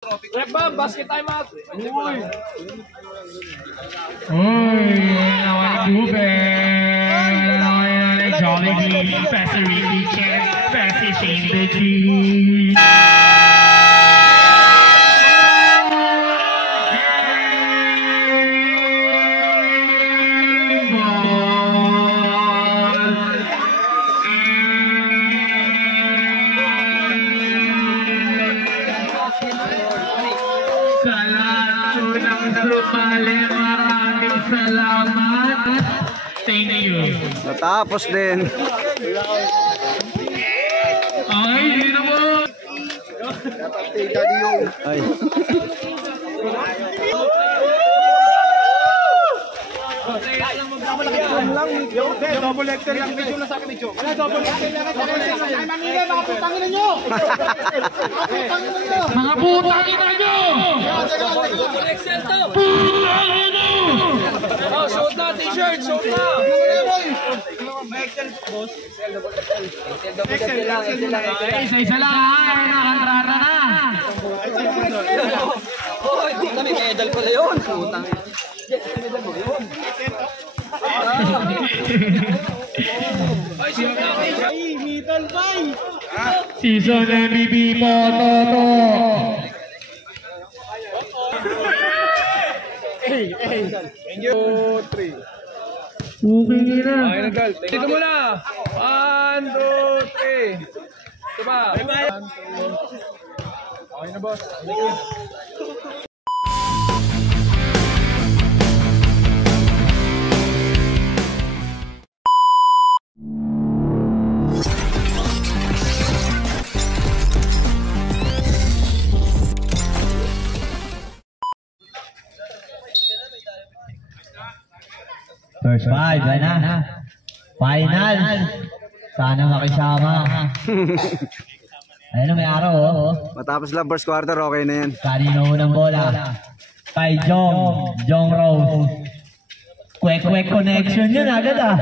Reba, basket time out. Uy, naman Ruben. Naman Jollibee. Passer Ricky check. Passer Shane Betty. Maraming salamat. Thank you. Natapos din. Ay, hindi na mo. Ay. Double lecture lang video na sa akin video. Wala double lecture lang sa akin. Ay mamili mga putangin niyo. Mga putangin na nyo. Double lecture to. Putangin na. Oh, shoot na t-shirt, shoot na. Isa-isa lang ha. Nakantrata na. Oh, hindi kami medal pala yun. Putang. Medal mo yun. Season MVP po, Toto. Okay na. Okay na, girl. Dito muna. 1, 2, 3. Ito ba? Okay na, boss. First five, yan na. Final. Sana makisama. Ayun, may araw, oh. Matapos lang first quarter, okay na yan. Kanino unang bola? Kay Jong Rose. Kwek-kwek connection yun agad, ah.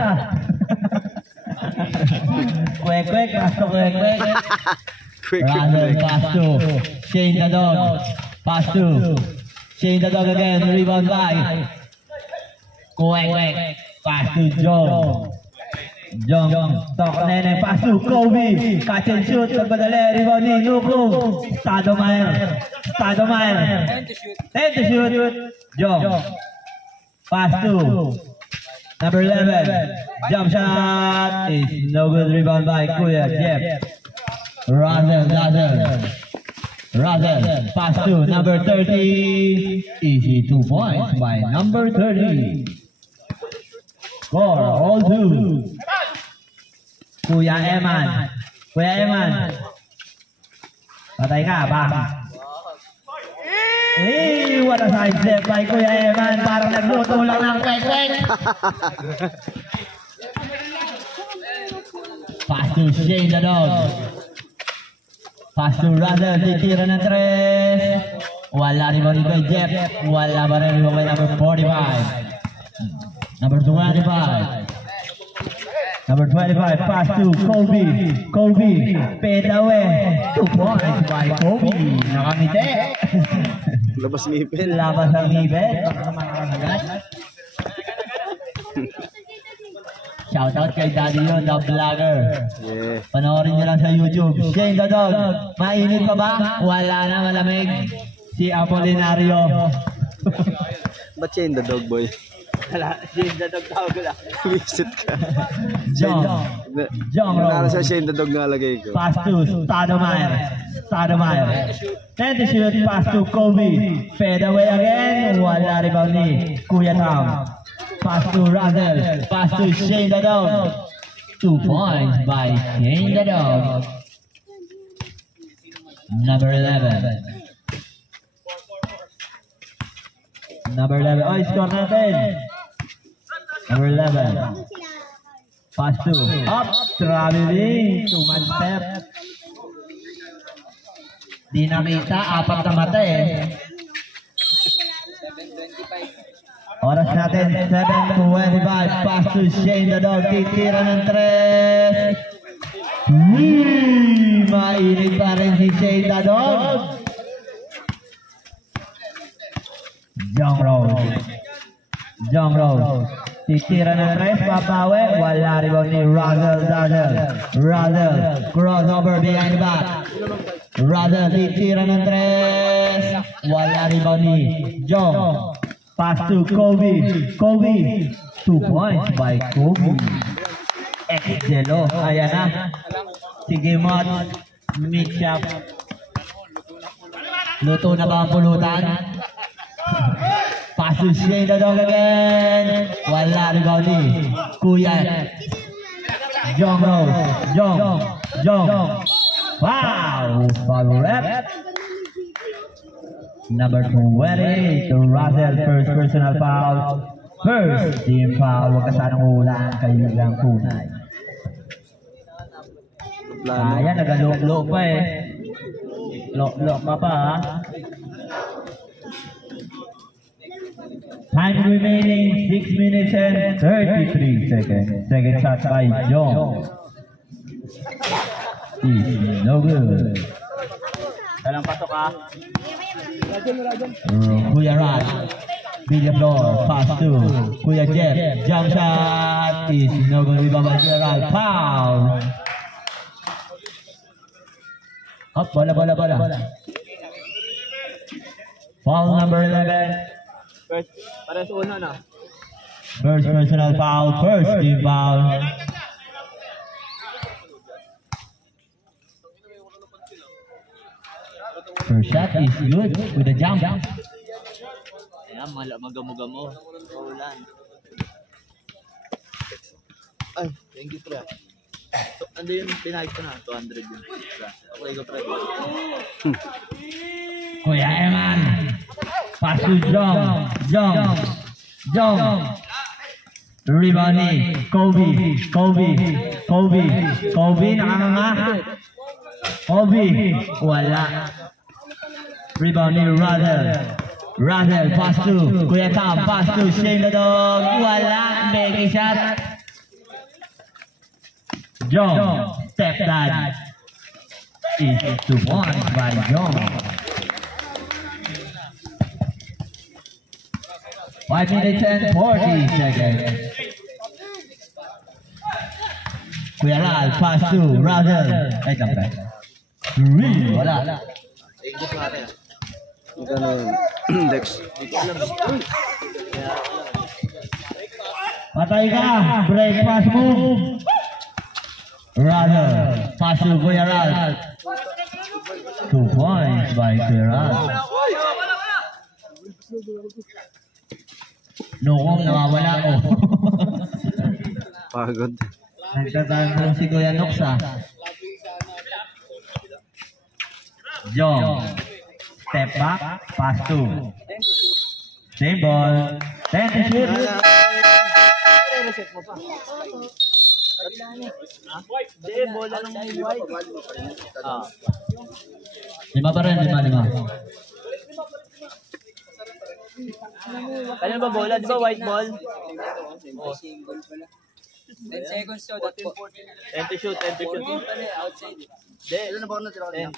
Kwek-kwek, pasto kwek-kwek. Russell, pass to Shane the Dog. Pass to Shane the Dog again, rebound by Kwek, pass to Jong, talk nene, pass to Kobe, catch and shoot, nagpadali, rebound ni Nuku, Stadomeyer, and to shoot, Jong, pass to number 11, jump shot, is no good, rebound by Kuya, Jeff, Russell, pass to number 30, easy 2 points by number 30. Score, all two. Kuya Eman. Patay ka, bang. Hey, what a side step by Kuya Eman. Parang nagluto lang ng kwek-kwek. Pass to Shane the Dog. Pass to Russell, titira ng 3. Wala rin ba rin kay Jeff. Wala ba rin ba kay number 45. Number 25. Number 25, pass to Kobe. Fade away. 2 points by Kobe. Nakangiti. Labas ngipin. Labas ang ngipin. Shoutout kay Daddy Yon, the vlogger. Yeah. Panoorin nyo lang sa YouTube. Shane the Dog. Mainit pa ba? Wala na, malamig. Si Apolinario. Ba't Shane the Dog, boy? Shane the Dog tawag ko lang. Visit ka. Jong Nara sa Rose. Shane the Dog na lagay ko. Pass to Stadomeyer. And to shoot, pass to Kobe. Fade away again. Wala rebound ni Kuya Tom. Pass to Russell. Pass to Shane the Dog. 2 points by Shane the Dog. Number 11. Oh, score natin. Number 11. Pass to up. Traveling. 2-man step. Di nakita. 4 na mata eh. Oras natin. 7:25. Pass to Shane the Dog. Titira ng 3. Mainit pa rin si Shane the Dog. John Rose. Titira ng tres, papawi. Wala rebound ni Russell. Crossover behind the back. Russell titira ng tres. Wala rebound ni John. Pass to Kobe. 2 points by Kobe. Excello. Ayan na. Sige, Mott. Mix up. Luto na ba ang pulutan? Pass to Shane the Dog again. Wala rebound ni Kuya John Rose. John. Wow! Foul rep. Number 20 to Russell. First personal foul. First team foul. Huwag ka sanang ulan. Kayo lang punay. Ayan, nagalok-lok pa eh. Lok pa ha. Time remaining 6 minutes and 33 seconds. Second shot by John. Is no good. Dalang pasok ha. Kuya Raj. Billy floor. Pass to Kuya Jeff. Jump shot. Is no good. Rebound by Kuya Raj. Foul. Up, bola. Foul number 11. Para sa una na. First personal foul, first team foul. First shot is good with a jump. Ayan, magamo-gamo. Ulan. Ay, thank you, pre. So, ano yung pinahit ko na? 200 yun. Okay, go, pre. Kuya Eman. Pass to John. Rebound ni Kobe nakanganga. Kobe wala. Rebound ni Russell pass to Kuya Tam, pass to Shane the Dog. Wala. Making shot. John step that is 2 points by John. 5 minutes and 40 seconds. Kuya Ral, pass to Russell. Ay, kampe. Wala. Ikot natin. Magkano yun? Dex. Patay ka. Break pass move. Russell, pass to Kuya Ral. 2 points by Kuya Ral. Nukong nawawala ko. Pagod. Nagtatanong si Kuya Noksa. John. Step back. Pass to. Same ball. 10 to shoot. Hindi, bola ng white. Lima pa rin. 5. Kanya ba bola? Di ba white ball? 10 seconds to that po. 10 to shoot. Outside. Hindi, ano na ba ako na 10.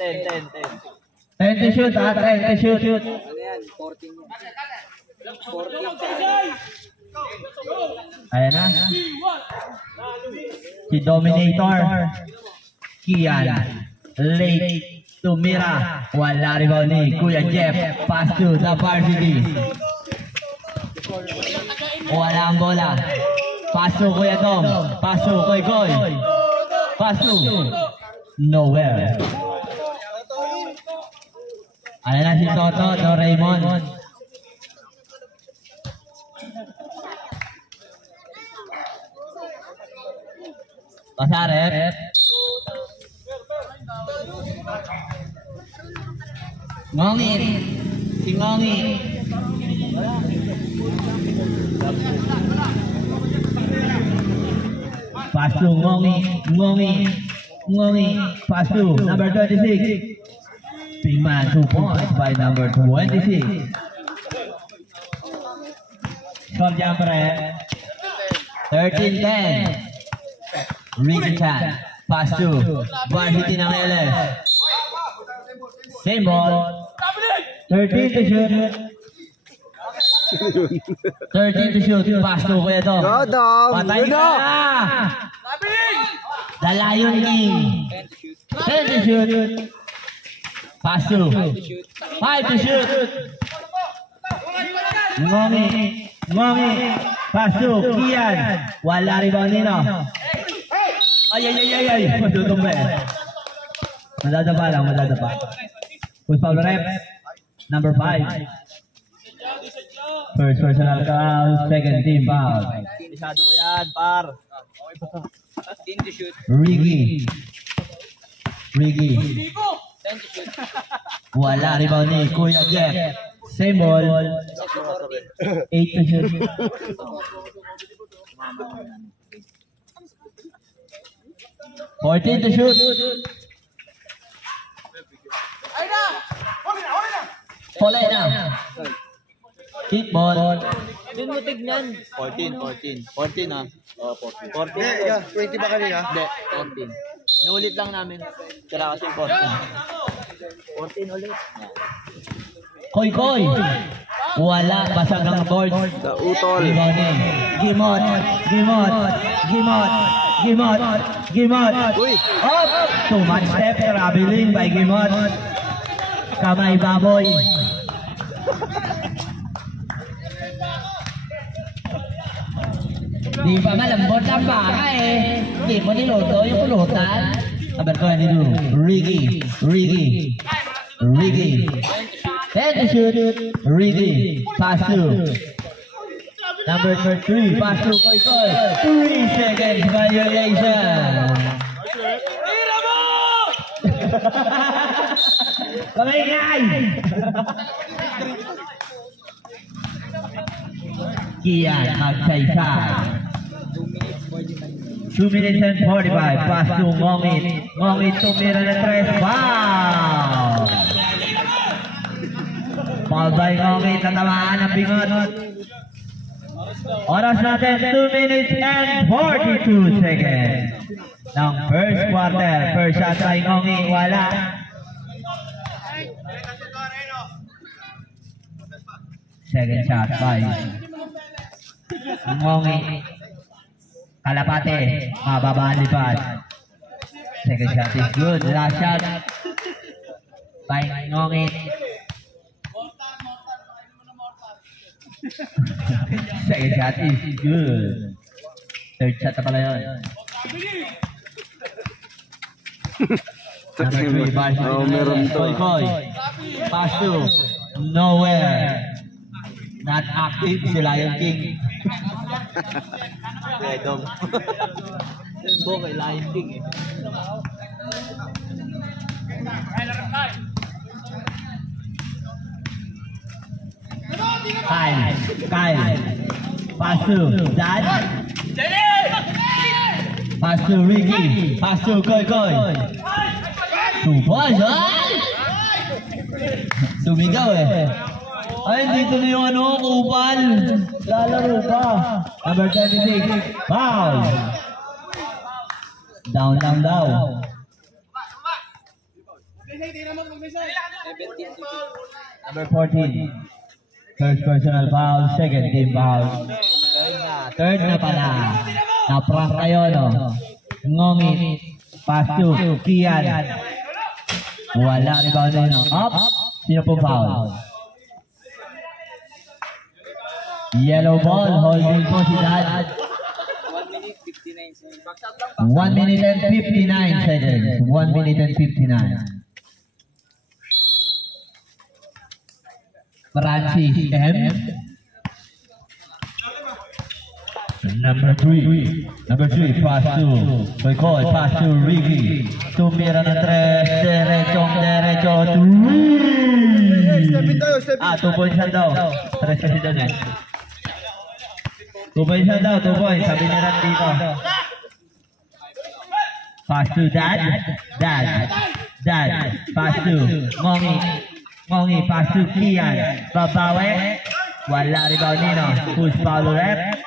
10 to shoot. 10 to shoot. Ano yan? 14 yan. 14. Ayan na. Si Dominator. Kian. Late. Tumira. Wala rebound ni Kuya Jeff. Pass to the varsity. Wala ang bola. Pass to Kuya Tom. Pass to Koy. Pass to nowhere. Ayan na si Toto. No Raymond. Pasarep. Ngongit. Si Ngongit. Pass to Ngongit. Pass to number 26. Big man, 2 points by number 26. Short jumper. 13-10. Ricky Chan. Pass to varsity ng LS. Same ball. 13 to shoot. 13 to shoot. Pass to Kuya Dong. Go, Dom. Patay Yun ka na. na! The Lion King. 10 to shoot. Pass to. 5 to shoot. Ngongi. Pass to Kian. Wala rebound nino. Ay. Matutong ba eh. Madadapa lang. Push foul rep. Number 5. First personal foul. Second team foul. Isado ko yan, par. 10 to shoot. Riggy. 10 to shoot. Wala rebound ni Kuya Jeff. Same ball. 8 to shoot. 14 to shoot. Pole na. Kick ball. Doon mo tignan. 14 ah. Oh, 14. 14. 20 ba kanina? Hindi, 14. Inulit lang namin. Kaya kasi 14. 14 ulit. Koy. Wala. Basag ng board. Sa utol. Rebounding. Gimot. Uy. Up. Too much step. Traveling by Gimot. Kamay baboy. Di ba malambot ang baka eh. Di mo niluto yung pulutan. Sabar ko yan dito. Riggy. 10 to shoot. Riggy. Pass to. Number 3. Pass to Koy. 3 seconds violation. Kamay! Kian magsaysay. 2 minutes and 45. Pass to Ngongit. Ngongit tumira na 3. Foul! Foul by Ngongit. Tatamaan ang bingot. Oras natin 2 minutes and 42 seconds. Ng first quarter. First shot by Ngongit. Wala. Second shot by Ngongit. Kalapate, mababa ang lipad. Second shot is good. Last shot by Ngongit. Second shot is good. Third shot na pala yun. Number 3, Barcelona. Oh, meron to. Koy. Pass to nowhere. Not active si Lion King. Redom. Yung buo kay Lion King eh. Kyle. Pass to Dad. Pass to Ricky. Pass to Koy. 2 points, Sumigaw eh. Ay, dito na yung kupal. Lalaro pa. Number 36. Foul. Down lang daw. 17 to shoot. Number 14. First personal foul. Second team foul. Third na pala. Na-prank kayo, no? Ngongit. Pass to Kian. Wala rebound na yun. Up. Sino po foul? Yellow ball. Holding po si Dad. 1 minute 59 seconds. 1 minute and 59 seconds. 1 minute and 59. Francis M. Number 3, pass to Koy, pass to Ricky. Tumira ng 3, derecho, 3. 2 points lang daw. 3 kasi doon eh. 2 points lang daw, 2 points. Sabi na lang dito. Pass to Dad. Pass to Ngongi, pass to Kian. Babawi. Wala rebound nino. Push foul rep.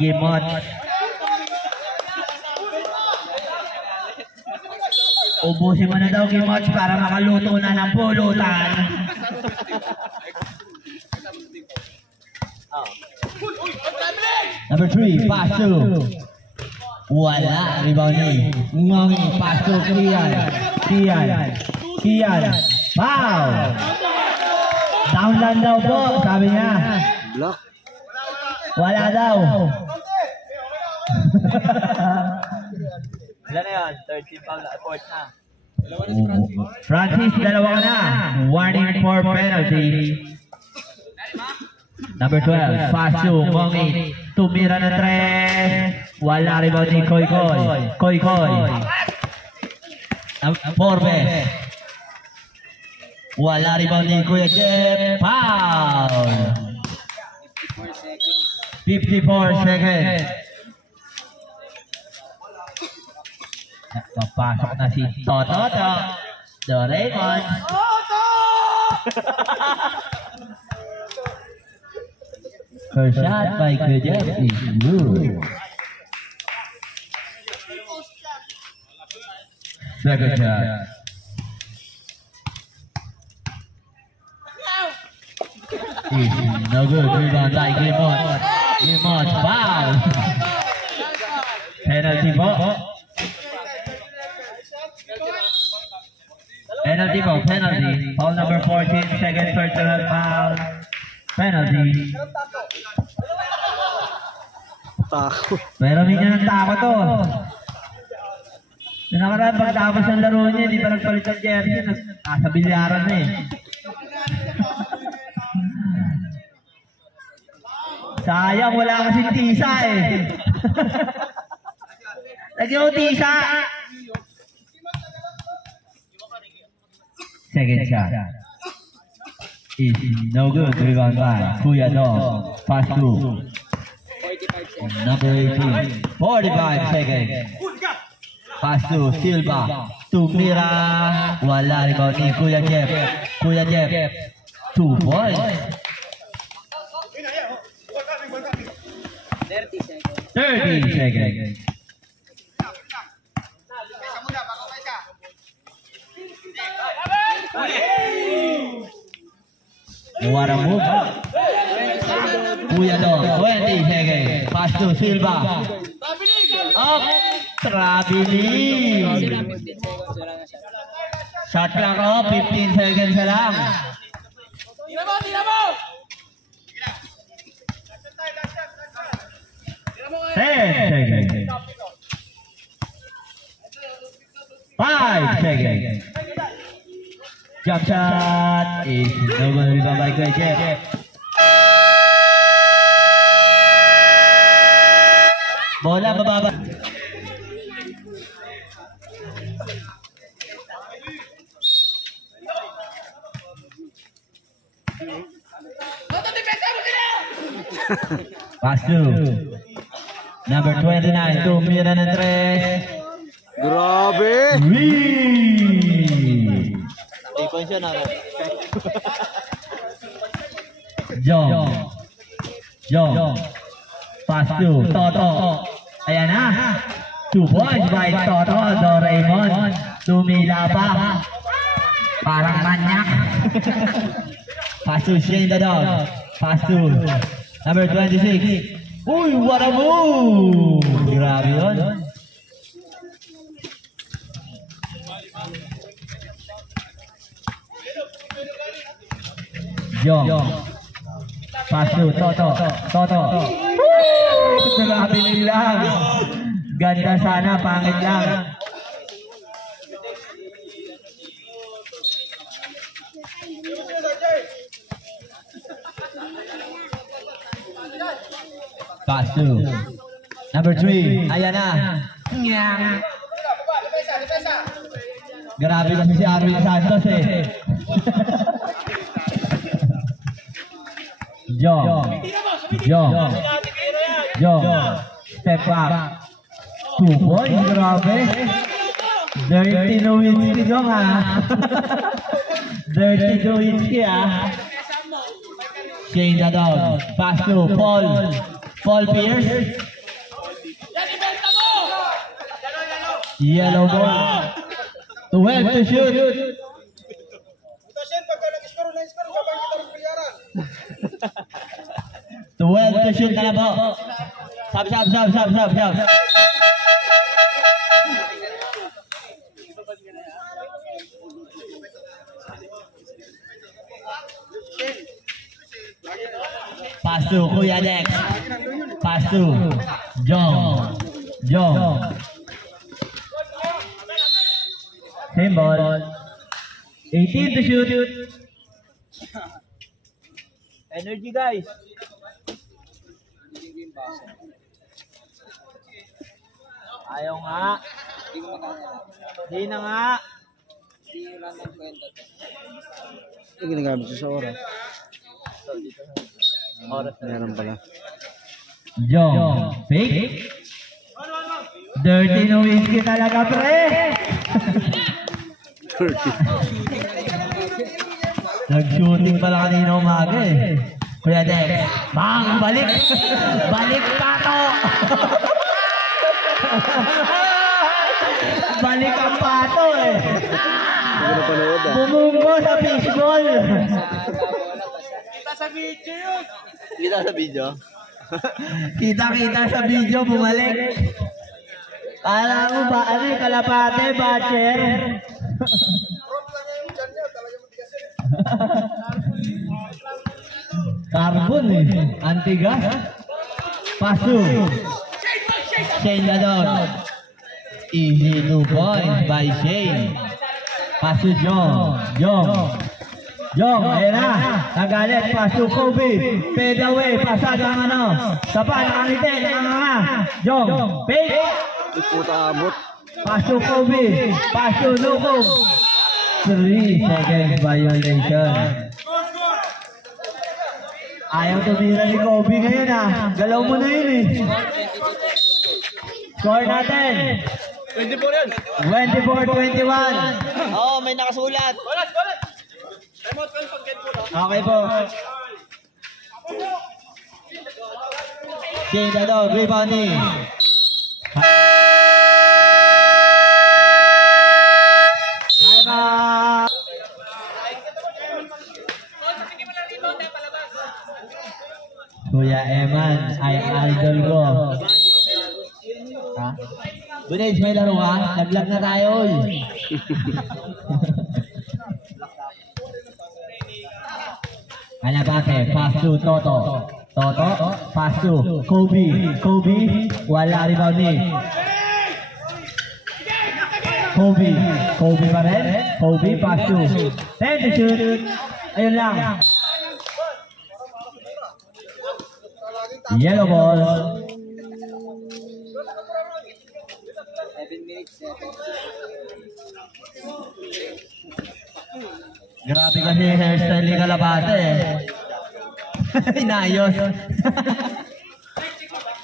Gimot. Ubusin mo na daw Gimot para makaluto na ng pulutan. Number 3, pass to. Wala, rebound ni Ngongi, pass to Kian. Foul! Down lang daw po, sabi niya. Block. Wala daw. Ilan na yun? 13 foul, fourth na. Francis, dalawa na. Warning for penalty. Number 12, pass to Ngongi. Tumira na 3. Wala rebound ni Koy. Forbes. Wala rebound ni Kuya Jeff. Foul. 54 seconds. Papasok na si Toto. Doraemon. First shot by Kuya Jeff is good. Second shot. No good. Rebound by Gilmont. Foul. Penalty po. Penalty. Foul number 14. Second personal foul. Penalty. Tako. Pero minsan ng tako to. Nakaraan pagtapos ng laro niya, hindi pa nagpalit ng jersey. Nasa bilyaran na eh. Sayang, wala kasing tisa eh. Lagyan mo tisa. Second shot. Is no good. Rebound by Kuya Dog. Pass through. 45 seconds. Number 18. 45 seconds. Pass to Silva. Tumira. Wala rebound ni Kuya Jeff. 2 points. 30 seconds. 30 seconds. What a move. Kuya Dog. 20 seconds. Pass to Silva. Up. Traveling. Sila 15 seconds. Wala na siya. Shot clock off. 15 seconds na lang. Seconds. 5 seconds. Jump shot is no good. Rebound by Kuya Jeff. Bola bababa. Pass to number 29, tumira ng 3. Grabe. Wee! 3 points yun, ako. Jong. Pass to Toto. Ayan na. 2 points by Toto. Doraemon. Tumila pa. Parang manyak. Pass to Shane the Dog. Pass to number 26. Uy, what a move! Grabe yun. Jong. Pass to Toto. Nagkakabiling lang. Ganda sana, pangit lang. Pass to number 3. Ayan na. Grabe kasi si Arwin Santos eh. Jong. Step back. 2 points. Grabe. Dirty Nowitzki Jong ha. Dirty Nowitzki ha. Shane the Dog. Pass to Paul Pierce. Yellow ball. 12 to shoot. To shoot na po. Sab. Pass to Kuya Dex. Pass to Jong. Same ball. 18 to shoot. Energy guys. Ayaw nga. Hindi ko makakala. Di na nga. Hindi ko lang magkwento to. Ito ginagamit siya sa oras. Oras na. Meron pala. Jong. Fake. Dirty Nowitzki talaga, pre. 30. Nag-shooting pala kanina umaga eh. Kuya Dex. Bang! Balik! Balik pato! Balik ang pato eh. Hindi ko napanood ah. Bumunggo sa baseball. Kita sa video. Kita-kita sa video, bumalik. Kala mo ba, ano yung kalapate, batcher? Carbon eh. Antigas. Pasu. Shane Ladon. Easy 2 points by Shane. Pasu Jong, ayun na. Nagalit, pasu Kobe. Fade away, pasado ang ano. Sapa, nakangitin, Jong, fake. Puta abot. Pasu Kobe. Pasu Lukog. 3 seconds violation. Ayaw tumira ni Kobe ngayon ah. Galaw mo na yun eh. Score natin. 24 yan. 24-21. Oo, may nakasulat. Okay po. Shane Dadog, rebounding. Time out. Kuya Eman ay idol ko. Ha? Bunage, may laro ka? Naglag na tayo. Alabate, pass to Toto, pass to Kobe, wala rebounding. Kobe pa rin, pass to 10 to shoot. Ayun lang. Yellow ball. 7 minutes, 7. Grabe kasi hairstyle ni Kalapate eh. Inayos.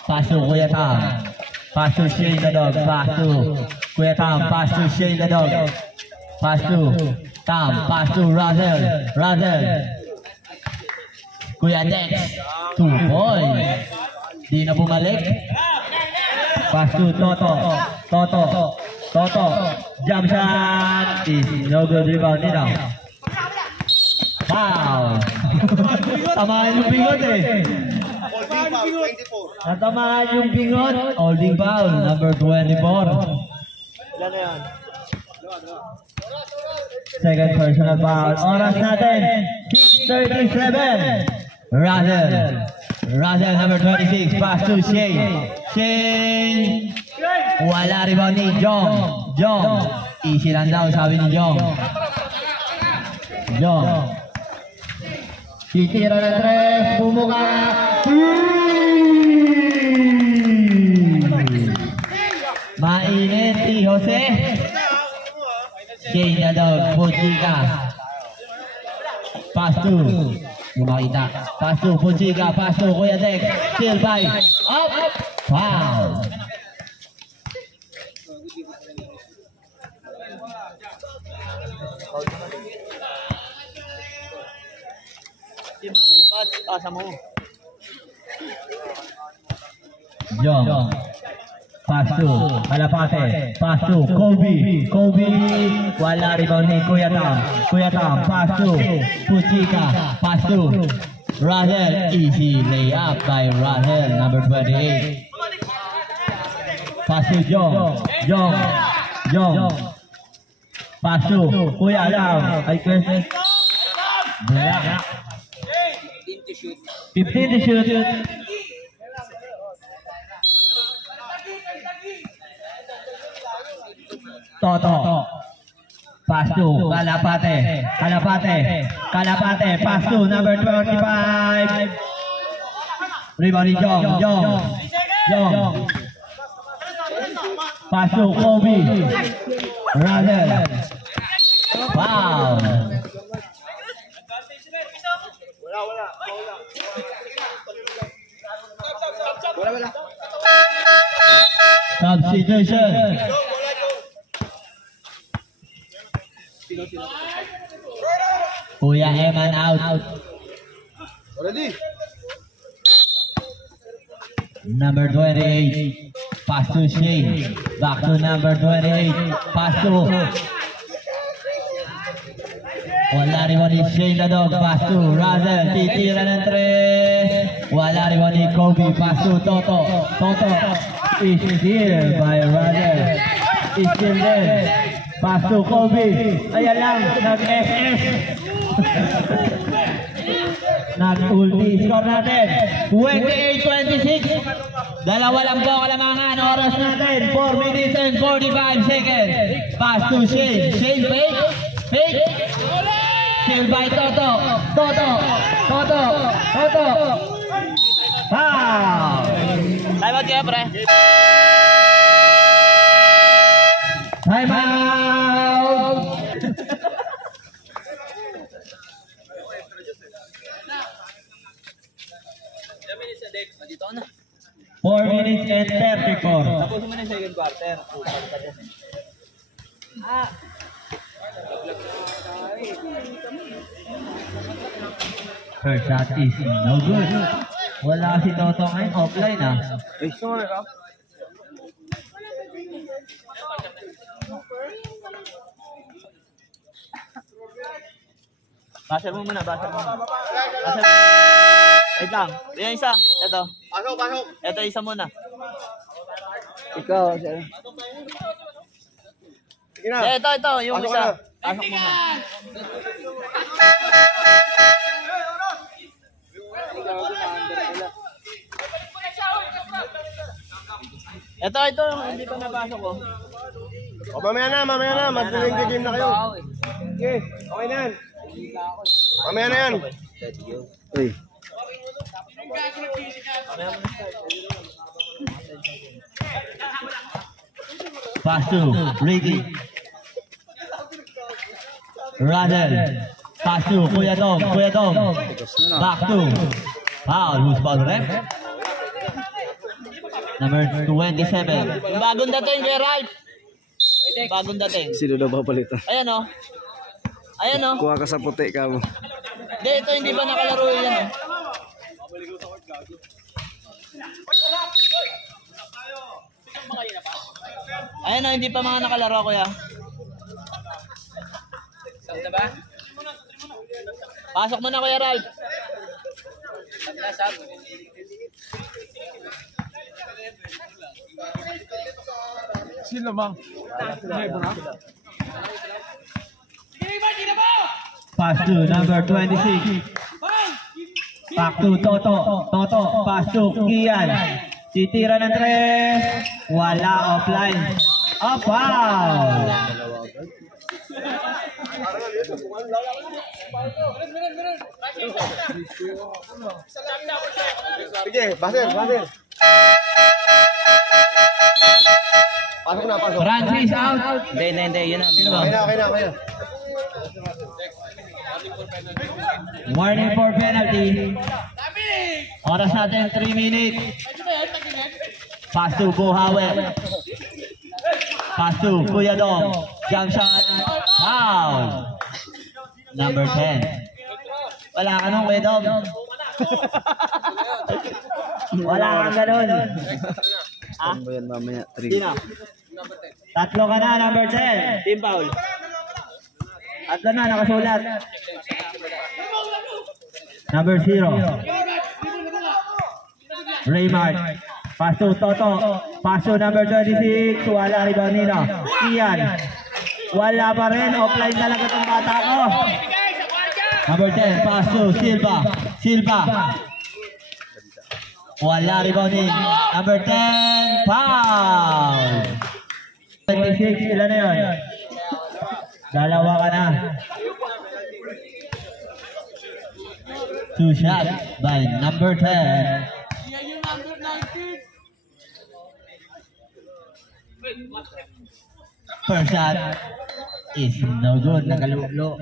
Paso Kuya Tam. Paso Shane Dadog. Paso Kuya Tam. Paso Shane Dadog. Paso Tam. Paso Razel. Kuya Dex. 2 points. Di na bumalik. Paso Toto. Jump shot. Is no good rebound nila. Foul! Tamaan yung bingot eh. Natamaan yung bingot. Holding foul, number 24. Ilan na yan? Second personal foul. Oras natin, 6:37. Razel, number 26. Pass to Shane. Wala rebound ni Jong. Easy lang daw, sabi ni Jong. Titira ng 3, bumuka. Mainit si Jose. Shane Dadog, Puchika. Pass to. Lumakita. Pass to Puchika, pass to Kuya Dex. Still by. Up. Foul. Asa mo. Jong. Pass to Alapate. Pass to Kobe. Wala rebound ni Kuya Tam. Pass to Puchika. Pass to Rahel. Easy layup by Rahel, number 28. Pass to Jong. Pass to Kuya Lam. Ay, Chris. Black. 15 to shoot. 15 to shoot. Toto. Pass to Kalapate. Pass to number 25. Rebound Jong. Pass to Kobe. Rather. Wow. Substitution. Kuya Eman out. Ready? Number 28. Pass to Shane. Back to number 28. Pass to. Wala rin ni Shane the dog. Pass to Razel. Titira ng 3. Wala rin ni Kobe. Pass to Toto. Toto is here by Razel. Is still there. Pass to Kobe. Ayan lang. Nag-FS. Nag-ulti. Score natin. 28-26. Dalawa lang po kalamangan. Oras natin. 4 minutes and 45 seconds. Pass to Shane. Shane fake. Shane by Toto. Wow. Time out kaya, pre. Time out. Dito na. 4 minutes and 34. Tapusin mo na yung second quarter. First shot is no good. Wala si Toto ngayon. Offline ah. Basher mo muna. Wait lang. Yan isa. Ito. Pasok. Ito isa muna. Ikaw, sir. Ito. Yung isa. Pasok mo muna. Ito. Hindi pa napasok ko. O, mamaya na. Mag-game na kayo. Okay, okay na yan. Mamaya na yan. Uy. Pass to Ricky. Radel. Pass to Kuya Dom. Back to. Foul. Who's foul rep? Number 27. Yung bagong dating kay Ralph. Bagong dating. Sino na ba palitan? Ayan o. Kuha ka sa puti ka mo. Hindi, ito hindi ba nakalaro yan o. Ayan o, hindi pa mga nakalaro kuya. Pasok mo na kuya Ralph. Sino ba? Pass to number 26. Back to Toto. Pass to Kian. Titira ng 3. Wala, offline. Foul. Sige, Basir. Pasok na. Francis out. Hindi, yun na. Okay na. Warning for penalty. Oras natin 3 minutes. Pass to Buhawe. Pass to Kuya Dom. Jump shot. Foul. Number 10. Wala ka nung Kuya Dom. Wala kang ganun. Ano ba yan mamaya? 3. Sino? Tatlo ka na, number 10. Team foul. Tatlo na, nakasulat. Number 0. Raymart. Pass to Toto. Paso number 26. Wala rebound nila. Ian. Wala pa rin. Offline talaga itong bata ko. Number 10. Paso. Silva. Silva. Wala rebound ni number 10. Foul. 26. Ilan na yun? Dalawa ka na. 2 shots by number 10. First shot is no good. Nakalublo.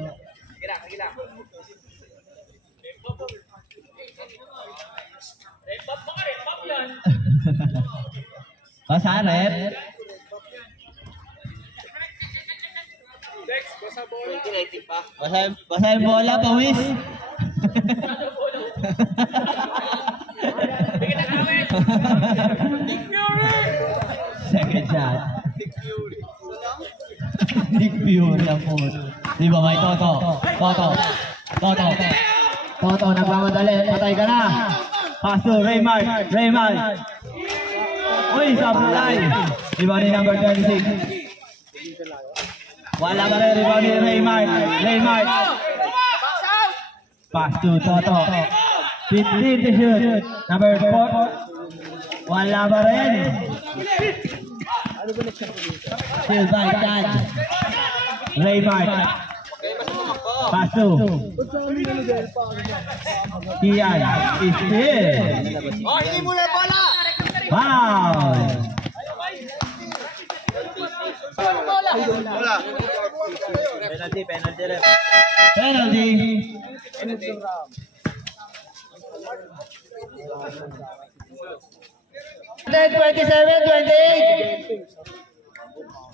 Basa rep. Basa yung bola, pawis. Second shot. Nick Fury ang po. Di ba may Toto? Toto, nagmamadali. Patay ka na. Pass to Raymart. Uy, supply. Di ba ni number 26? Wala pa rin rebound ni Raymart. Pass to Toto. 15 to shoot. Number 4. Wala pa rin. Still by Tad. Raymart. Pass to Ian. Still. Oh, hindi mo na bola! Wow. Bola! Penalty. 27-28.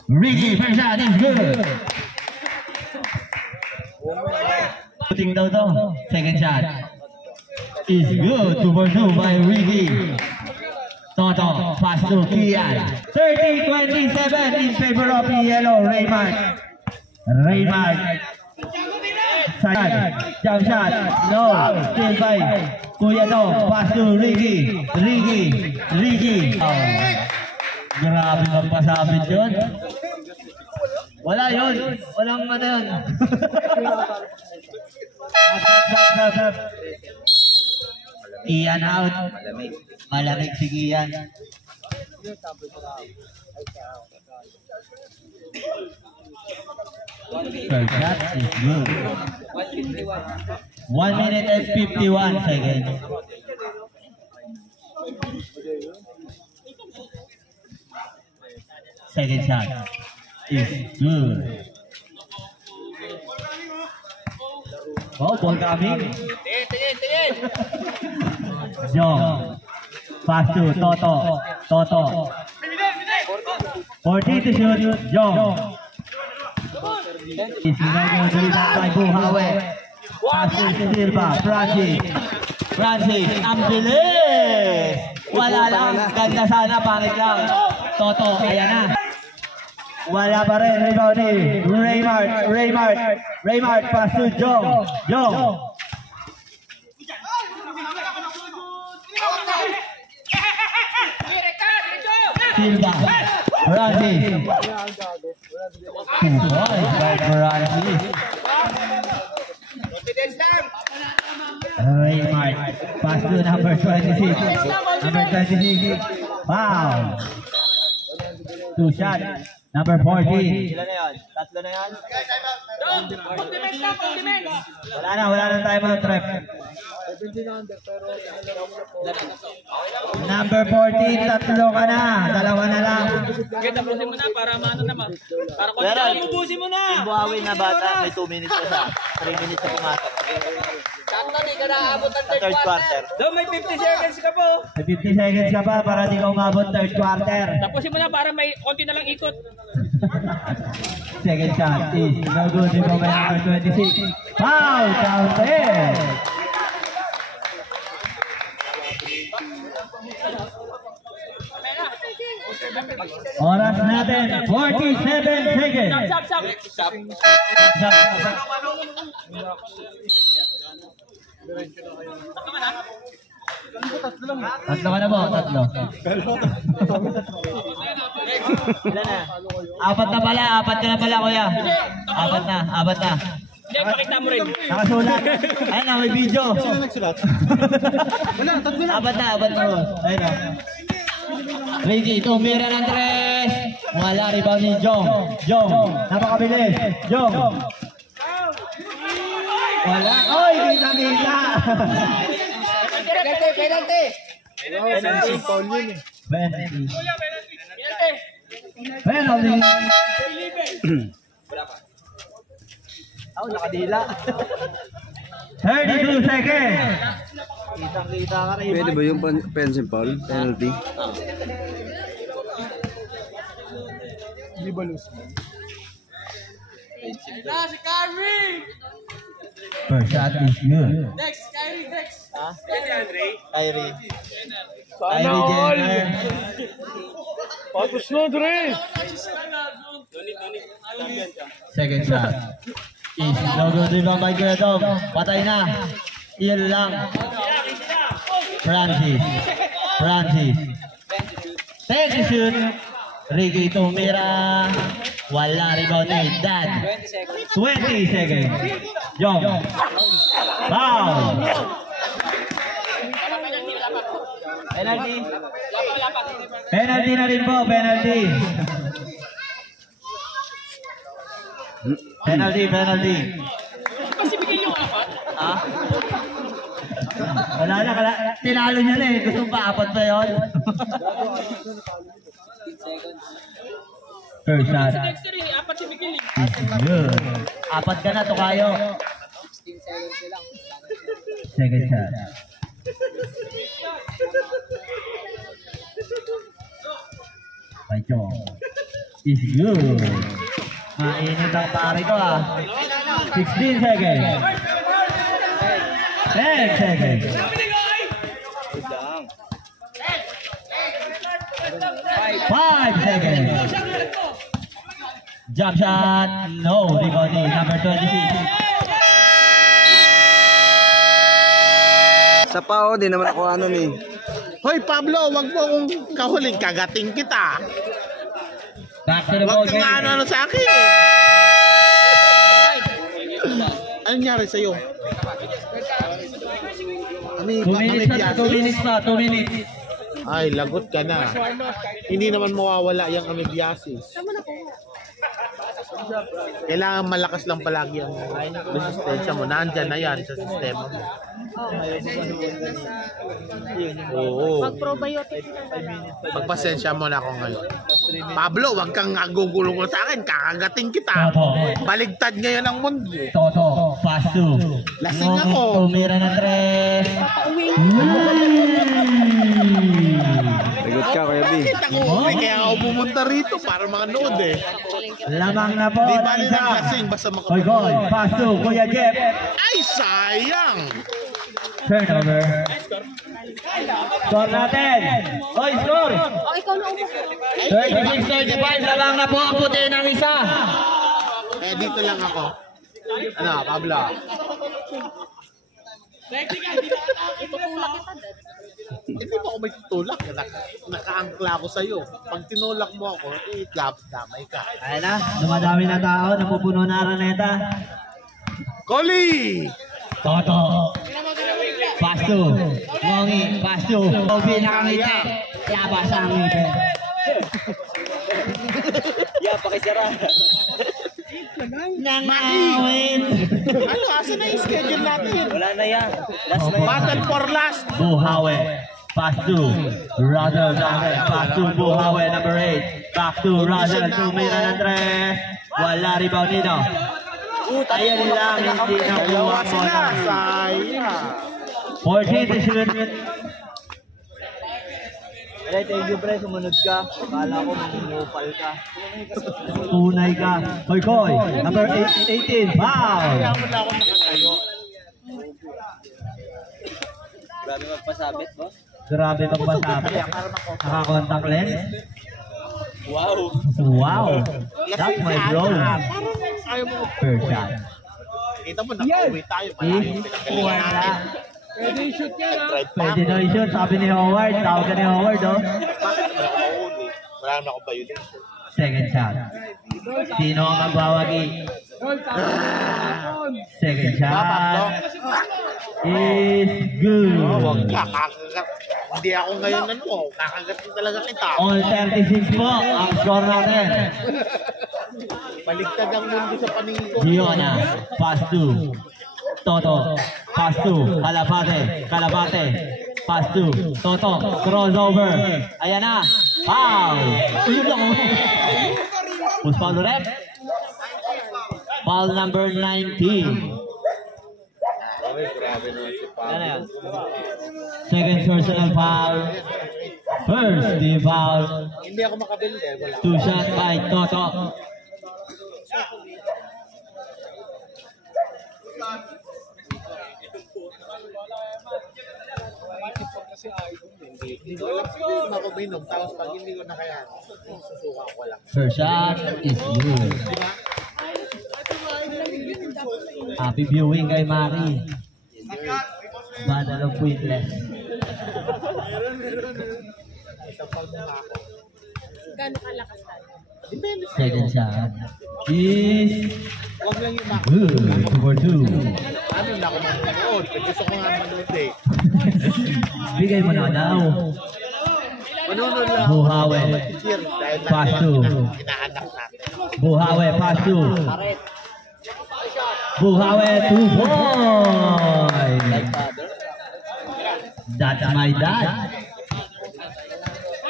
Ricky, first shot is good. Putting daw to. Second shot is good. 2 for 2 by Ricky. Toto, pass to Kian. 30-27 in favor of yellow. Raymart. Side, jump shot, no, still by Kuya Do, pass to Ricky. Oh. Grabe magpasabit yun. Wala yun, walang ano yun. Ian out. Malamig si Ian. First shot is good. 1 minute and 51 seconds. Second shot is good. Oh, ball coming. Tingin! Jong. Pass to Toto. 40 to shoot. Jong. Is ginagawa by Buhawe. Pass to Silva. Francis. Ang bilis. Wala lang. Ganda sana. Pangit lang. Toto. Ayan na. Wala pa rin. Rebound ni Raymart. Pass to Jong. Silva. Francis. 2 points by Francis. Raymart. Pass to number 26. Wow. 2 shots. Number 14. Sila na yun? Tatlo na yan? Wala na tayo mga trap. Number 14, tatlo ka na. Dalawa na lang. Okay, tapusin mo na para maano naman. Para kung Pero, saan ubusin mo na. yung buhawi na bata, may 2 minutes na siya. 3 minutes na pumasok. Sakto, di ka naabot ng Sa third quarter. Daw may 50 seconds ka po. May 50 seconds ka pa para di ka umabot third quarter. Tapusin mo na para may konti na lang ikot. Second shot is no good. Di ba may number 26? Foul! Counted! Oras natin, 47 seconds. Tatlo ka na po, tatlo. Ilan na? Apat na pala, kuya. Apat na. Hindi, pakita mo rin. Nakasulat. Ayun na, may video. Sino nagsulat? Wala, tatlo na. Apat na. Ayun na. Ricky, tumira ng 3. Wala, rebound ni Jong. Napakabilis. Jong. Wala. Oy, kita. Penalty. Foul yun eh. Penalty. Nakadila. 32 seconds. Kitang-kita ka rin. Pwede ba yung penalty foul? Penalty? Hindi ba lose? First shot is good. Ha? Kyrie. Jenner. Patos na, Dre! Second shot. Is no good rebound by Gredom. Patay na. Iyan lang. Francis. Take the shoot. Ricky tumira. Wala rebound ni Dan. 20 seconds. Jong. Foul. Penalty. Penalty na rin po. Penalty. Kasi bigyan yung apat. Ha? Wala na. Tinalo niya na eh. Gusto pa apat pa yun. First shot. Si Dexter rin, apat si Miguel. Good. Apat ka na, Tokayo. 16 seconds lang. Second shot. Pacho. Is good. Mainit ang pare ko ah. 16 seconds. 10 seconds. 5 seconds. Jump shot. No. Rebounding. Number 26. Sa pao, di naman ako ano ni. Hoy Pablo, wag mo akong kahuling, kagating kita. Back to the ball Wag kang game. ano sa akin. Anong nangyari sa'yo? 2 minutes pa, 2 minutes pa, 2 minutes. Ay, lagot ka na. Hindi naman mawawala yung amibiasis. Kailangan malakas lang palagi ang resistensya mo. Nandyan na yan sa sistema mo. Oo. Mag-probiotics na lang. Magpasensya mo na ako ngayon. Pablo, wag kang agugulong sa akin. Kakagating kita. Toto. Baligtad ngayon ang mundo. Toto. Pass to. Lasing ako. Tumira ng 3. Lagot ka, Kuya B. Kita ko, kaya ako pumunta rito para mga nood eh. Lamang na po. Di ba ng rin isa. naglasing basta Oy, makapag- goal. Pass to. Kuya Jeff. Ay, sayang! Turnover. Score natin. Oy, score. Oh, ikaw na upo. 36-35. Lamang na po ang puti ng isa. Eh, dito lang ako. Ano, Pablo? Hindi mo ako may tutulak. Nakaangkla ako sa'yo. Pag tinulak mo ako, damay ka. Ayan na. Dumadami na tao. Napupuno na Araneta. Koli! Toto. Pass to. Ngongi. Pass to. Obi nakangiti. Labas ang ngiti. Nangawin. Ano, asan na yung schedule natin? Wala na yan. Battle for last. Buhawe. Pass to Russell. Pass to Buhawe. Number 8. Back to Russell. Tumira ng 3. Wala rebound dito. Ayan lang. Hindi na Dalawa buha mo. sila. Sayang. 14 to shoot. Eh, thank you pre, sumunod ka. Akala ko manunupal ka. Tunay ka. Hoy, Koy. Number 18. Foul. Kaya mo na ako nakatayo. Grabe magpasabit, boss. Grabe magpasabi. Naka-contact lens. Wow. Wow. That's my bro. Ayaw mo. First shot. Kita mo, nakauwi tayo. Malayo pinagalingan natin. Pwede daw i-shoot, sabi ni Howard. Tawag ka ni Howard, oh. Wala naman ako ba yun? Second shot. Sino ang magwawagi? Second shot is good. Huwag ka, kakagat. Hindi ako ngayon kakagat talaga kita. All 36 po ang score natin. Baligtad ang mundo sa paningin ko. Giona, pass to Toto, pass to Calapate, pass to Toto, crossover. Ayan na, foul. Uyun lang, oh. Who's foul ulit? Foul number 19. Ay, grabe naman si Pablo. Second personal foul. First team foul. Hindi ako makabili wala. 2 shot by Toto. Hindi ko alam kung ako minom, tapos pag hindi ko na kaya, susuka ko lang. First shot is good. Happy viewing kay Maki. Badal of Pointless. Gano'n kalakas tayo? Second shot is Huwag lang yung mako. good. For 2. Ano na ako manonood? Gusto ko nga manood eh. Bigay mo na daw. Manonood lang ako. Buhawe. Cheer dahil Pass to. inaanak natin. Buhawe, pass to Buhawe, 2 points. That's my dad.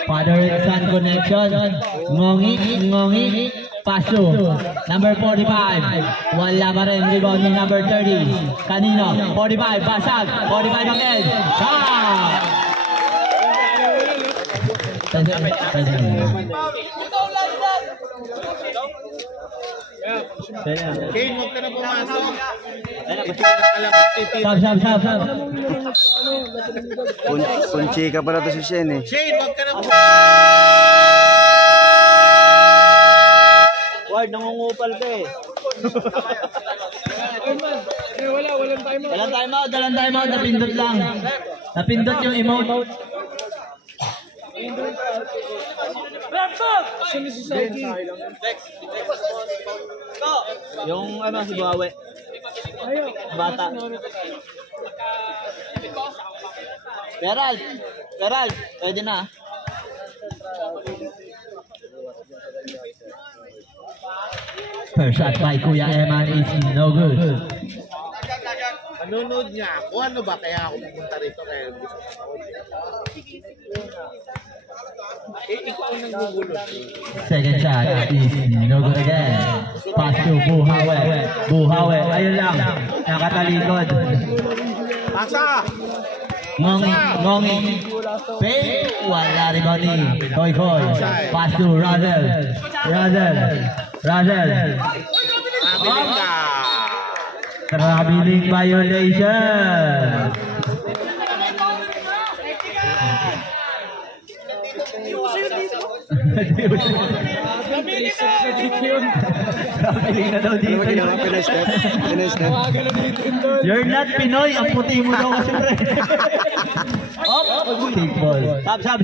Father and son connection. Ngongi, pass to number 45. Wala pa rin, rebound ng number 30. Kanino? 45, basag. 45 again. Kane, huwag ka na pumasok. Hindi ka na alam kung titira. Sab. Kunchi ka pala to si Shen eh. Shane, huwag ka na Ward, nangungupal ka eh. Dalang timeout, napindot lang. Napindot yung emote. Yung ano, si Buhawe. Bata. Peral, pwede na. First shot by Kuya Eman is no good. Nanonood niya ako. Ano ba? Kaya ako pumunta rito. Kaya gusto ko. Ikaw ang nanggugulo. Second shot is no good again. Pass to Buhawe. Ayun lang. Nakatalikod. Pasa! Ngongi. Wala rebound ni Koy. Pass to Razel. Mabiling ka! Traveling violation. Traveling na daw dito. You're not Pinoy. Ang puti mo daw kasi pre. Take ball. Sab.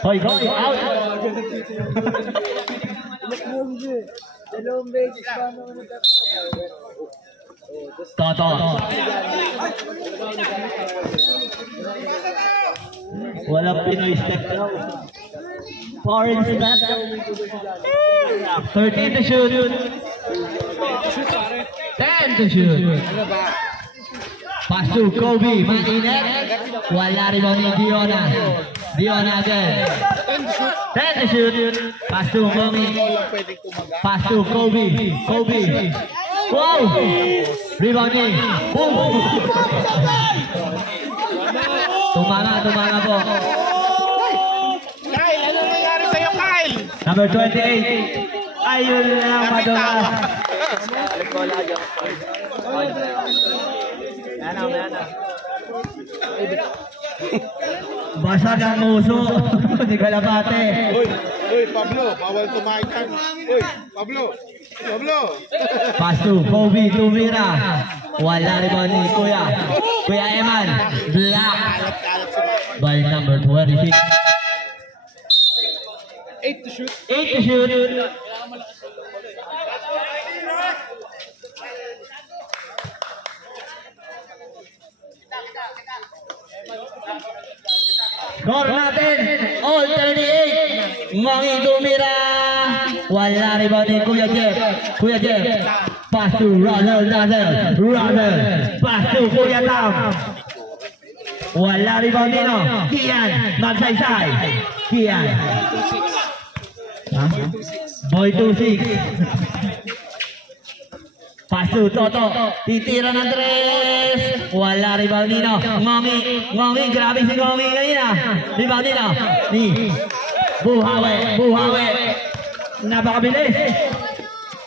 Hoy, out. Toto. Walang Pinoy step daw. Orange bat. 13 to shoot. 10 to shoot. Pass to Kobe. Mainit. Wala rebound ni Diona again. 10 to shoot. Pass to Ngongi. Pass to Kobe. Wow! Rebounding. Boom! Tumanga po. Kyle, ano nangyari sa'yo, Kyle? Number 28. Ayun lang, Madonna. Yan na. Basag ang uso. Di kalapate. Uy, Pablo, bawal kumain yan. Uy, Pablo. Pass to Kobe Tumira. Wala rebound ni Kuya Eman. Black by number 26. 8 to shoot. Score natin, all 38. Mongi Tumira. Wala rebound ni Kuya Jeff. Pass to Russell. Pass to Kuya Tam. Wala rebound nino. Kian, magsaysay. Kian. Boy 2-6. Pass to Toto. Titira ng tres. Wala rebound nino. Ngongi. Grabe si Ngongi kanina. Rebound nino. Ni. Buhawe. Napakabilis.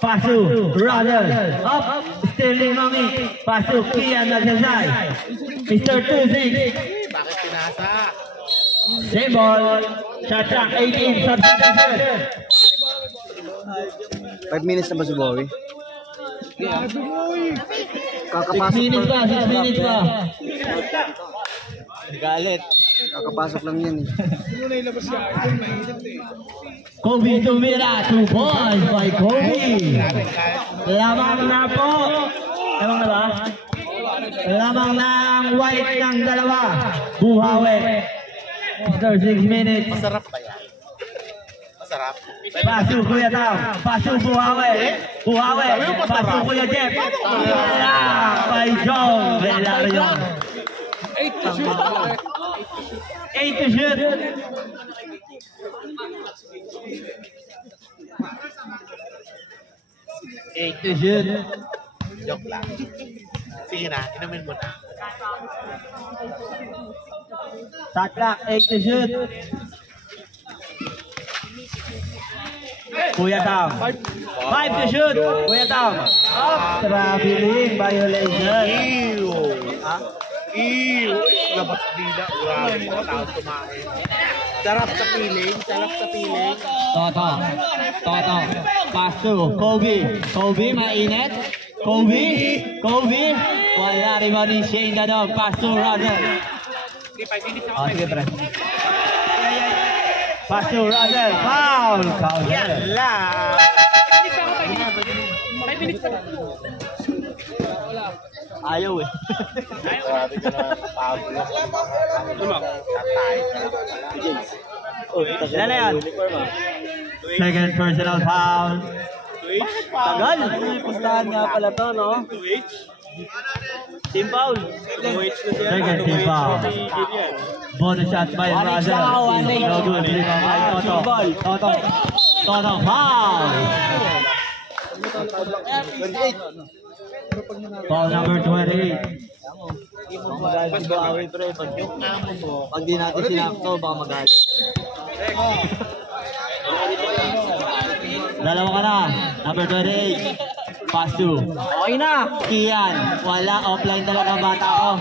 Pass to Russell. Up. Sterling Ngongi. Pass to Kian Nagsasay. Mr. 2-6. Bakit pinasa? Same ball. Shot clock 18. Substitution. 5 minutes na ba si Bowie? 6 minutes pa. Galit. Kakapasok lang yan eh. Kobe Tumira, 2 points by Kobe. Lamang na po. Lamang na ba? Lamang na ang white ng dalawa. Buhawe. After 6 minutes. Masarap ba yan? Masarap. Pasu Kuya Tam. Pasu Buhawe. Pasu Kuya Jeff. By Joe. Velario. 8 to shoot. 8 to shoot. Joke lang. Sige na, inumin mo na. Shot clock, 8 to shoot. Kuya Tam. 5 to shoot. Kuya Tam. Up. Traveling violation. Ew! Labas dila. Grabe mga tao kumain. Sarap sa piling. Toto. Pass to Kobe mainit. Kobe. Wala rebound ni Shane Dadog. Pass to Roger. Sige pre. Pass to Roger. Foul. Yala! 5 minutes pa. Ayaw eh. Grabe ka na, Pablo. Tatay. Ilan na yan? Second personal foul. Tagal. Pustahan nga pala to, no? Team foul. Second team foul. Bonus shot by Roger. No good. Rebound by Toto. Foul. Foul number 28. Magalit si Bowie, pre. Pag di natin sinakto, baka magalit. Dalawa ka na. Number 28. Pass to. Okay na. Kian. Wala. Offline talaga bata ko.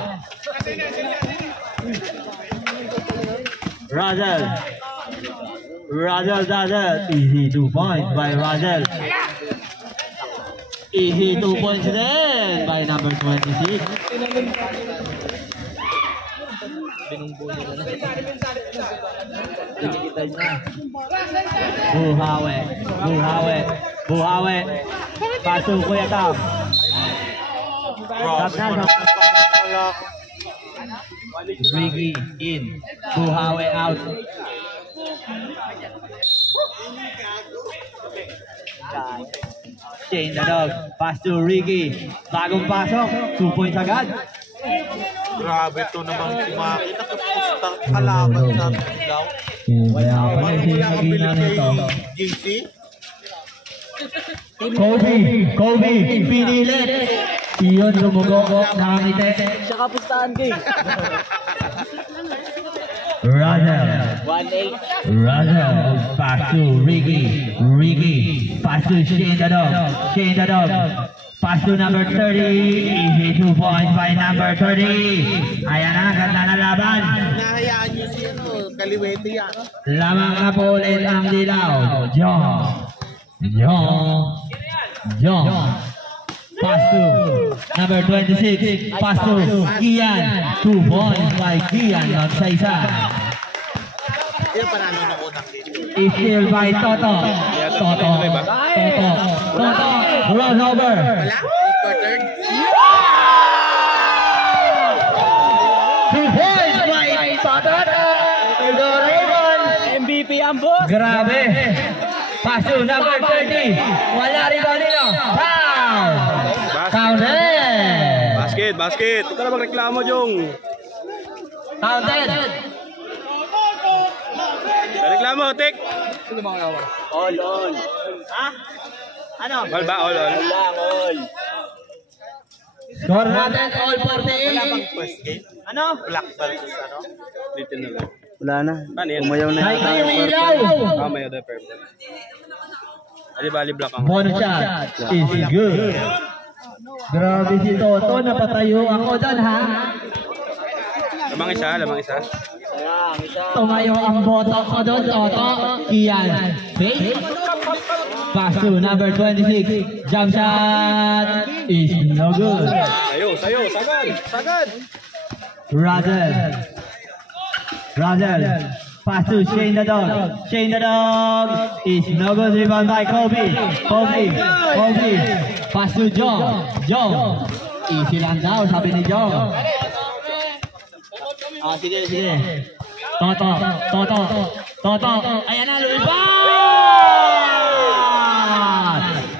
Razel. Easy 2 points by Razel. Easy 2 points then by number 26. Buhawe. Paso Kuya Tam. Ricky in. Buhawe out. Shane Dadog. Pass to Ricky. Bagong pasok. 2 points agad. Grabe to namang si Maki. Nakapustang kalaban sa Bilaw. Kaya pala Parang si wala kang Magina bilig nito. kay JC. Kobe. Pinilit. Iyon lumugok. Nakangiti. Siya kapustahan ko eh. Razel. Pass to Ricky. Pass to Shane Dadog. Pass to number 30. Easy 2 points by number 30. Ayan na, ganda na laban. Nahayaan nyo si Kaliwete yan. Lamang na po ulit ang dilaw. John. Pass to number 26. Pass to Kian. 2 points by Kian. Not sa isa. Yung panalo ng utak dito. Steal by Toto. Crossover. Wala? Quarter? 2 points by Toto. MVP ang boss. Grabe. Pass to number 30. Wala rin ba nila? Foul. Counted. Basket. Ito na magreklamo, Jong. Counted. Reklamo, Tek. All. Ha? Ano? All ba? All. Score natin all Wala 48. bang first game? Ano? Black versus ano? Dito na lang. Wala na. Ano yan? Umayaw na Ay, yata yung ilaw. purple. May other purple. Ali black ang. Bonus shot. Easy good. Grabe si Toto. Napatayo ako doon ha. Lamang isa. Tumayo ang boto ko doon, Toto. Kian. Fake. Pass to number 26. Jump shot is no good. Sayo. Sagad. Razel. Pass to Shane the Dog. Shane the Dog is no good. Rebound by Kobe. Pass to John. Easy lang daw, sabi ni John. Sige. Toto. Ayan na, lumipad!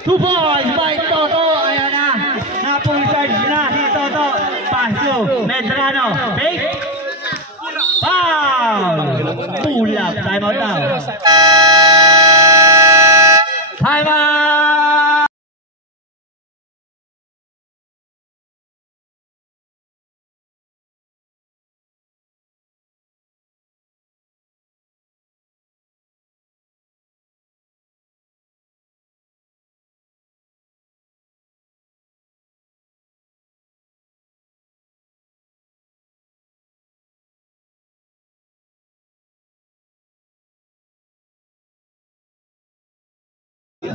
2 points by Toto. Ayan na. Na-full charge na si Toto. Pass to Medrano. Fake. Foul! Pull up. Time out daw. Time out!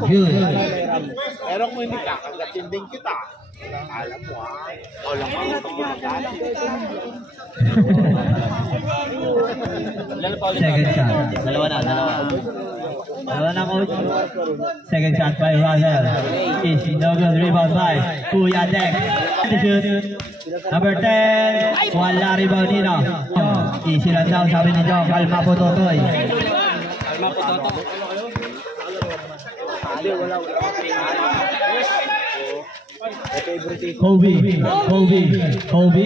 Good. Pero kung hindi kakagat din kita, alam mo Walang Second shot. Dalawa na, coach. Second shot by Razel. Is no good. Rebound by Kuya Dex. Shoot. Number 10. Wala rebound nino. Easy lang daw, sabi ni John. Kalma po, Totoy. Kobe,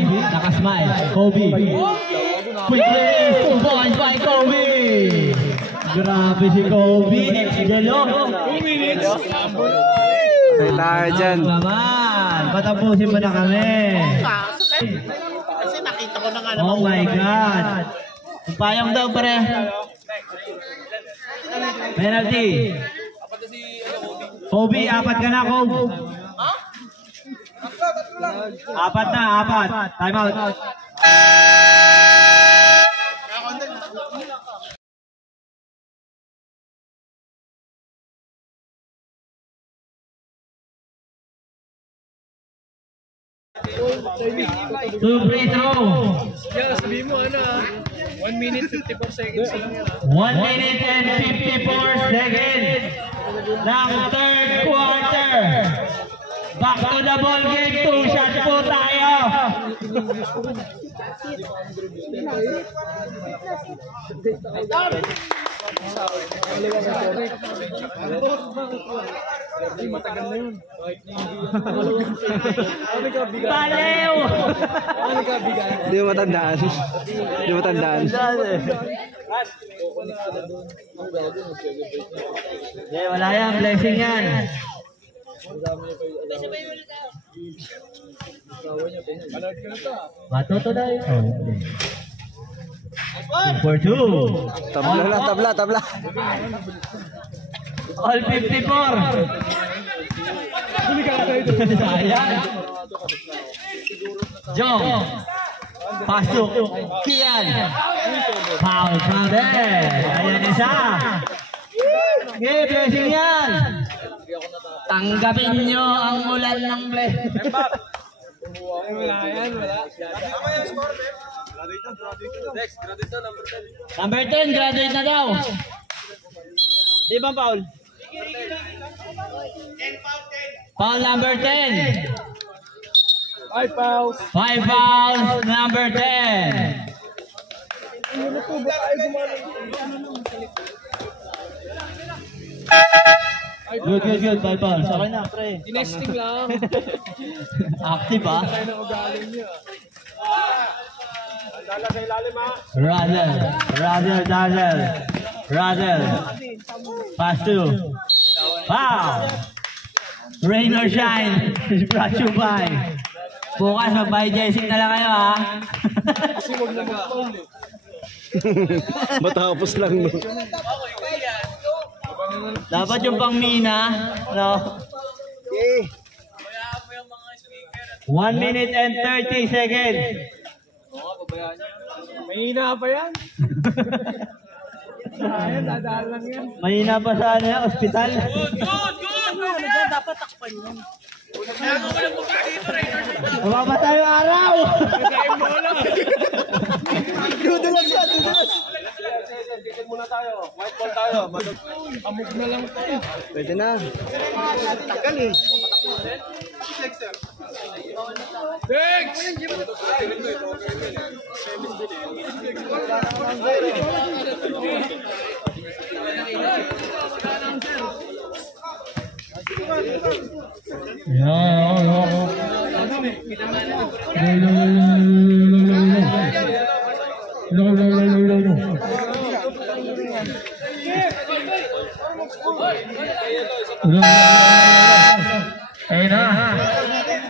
nakasmile. Kobe. Quick release, 2 points by Kobe. Grabe si Kobe. Gelo. 2 minutes. May tayo dyan. Naman. Patapusin mo na kami. Kasi nakita ko na nga Oh my God. Payong daw, pare. Penalty. Kobe, 4 ka na, Kobe. Apat. Time out. Two free throw. Yan, sabihin mo 1 minute 54 seconds lang yan. 1 minute and 54 seconds ng third quarter. Back to the ball game. 2 shots po tayo. Balew! Hindi mo matandaan. Wala yan. Blessing yan. Matoto na yun. 2 for 2. Tabla. All 54. Sayang. Jong. Pasok. Kian. Foul pa din. Ayan isa. Okay, blessing yan. Tanggapin nyo ang ulan ng blessing. Number 10, graduate na daw. Di ba, Paul? Foul number 10. 5 fouls. 5 fouls, number 10. Good. 5 fouls. Okay na, pre. Tinesting lang. Active ah. Kaya na ugaling niya. Razel. Pass to. Foul. Rain or shine. Brought you by. Bukas mag-buy Jessic na lang kayo ha. Kasi huwag na mag-foul eh. Matapos lang no. Dapat yung pang Mina. No? 1 minute and 30 seconds. Mahina pa yan. Ayan, dadaan lang yan. Mahina pa sa ano yan, ospital. Dapat takpan yun. Mamatay yung araw! Dudulas yan, dudulas. Amog na lang tayo. Pwede na. Tagal eh. Ayun na.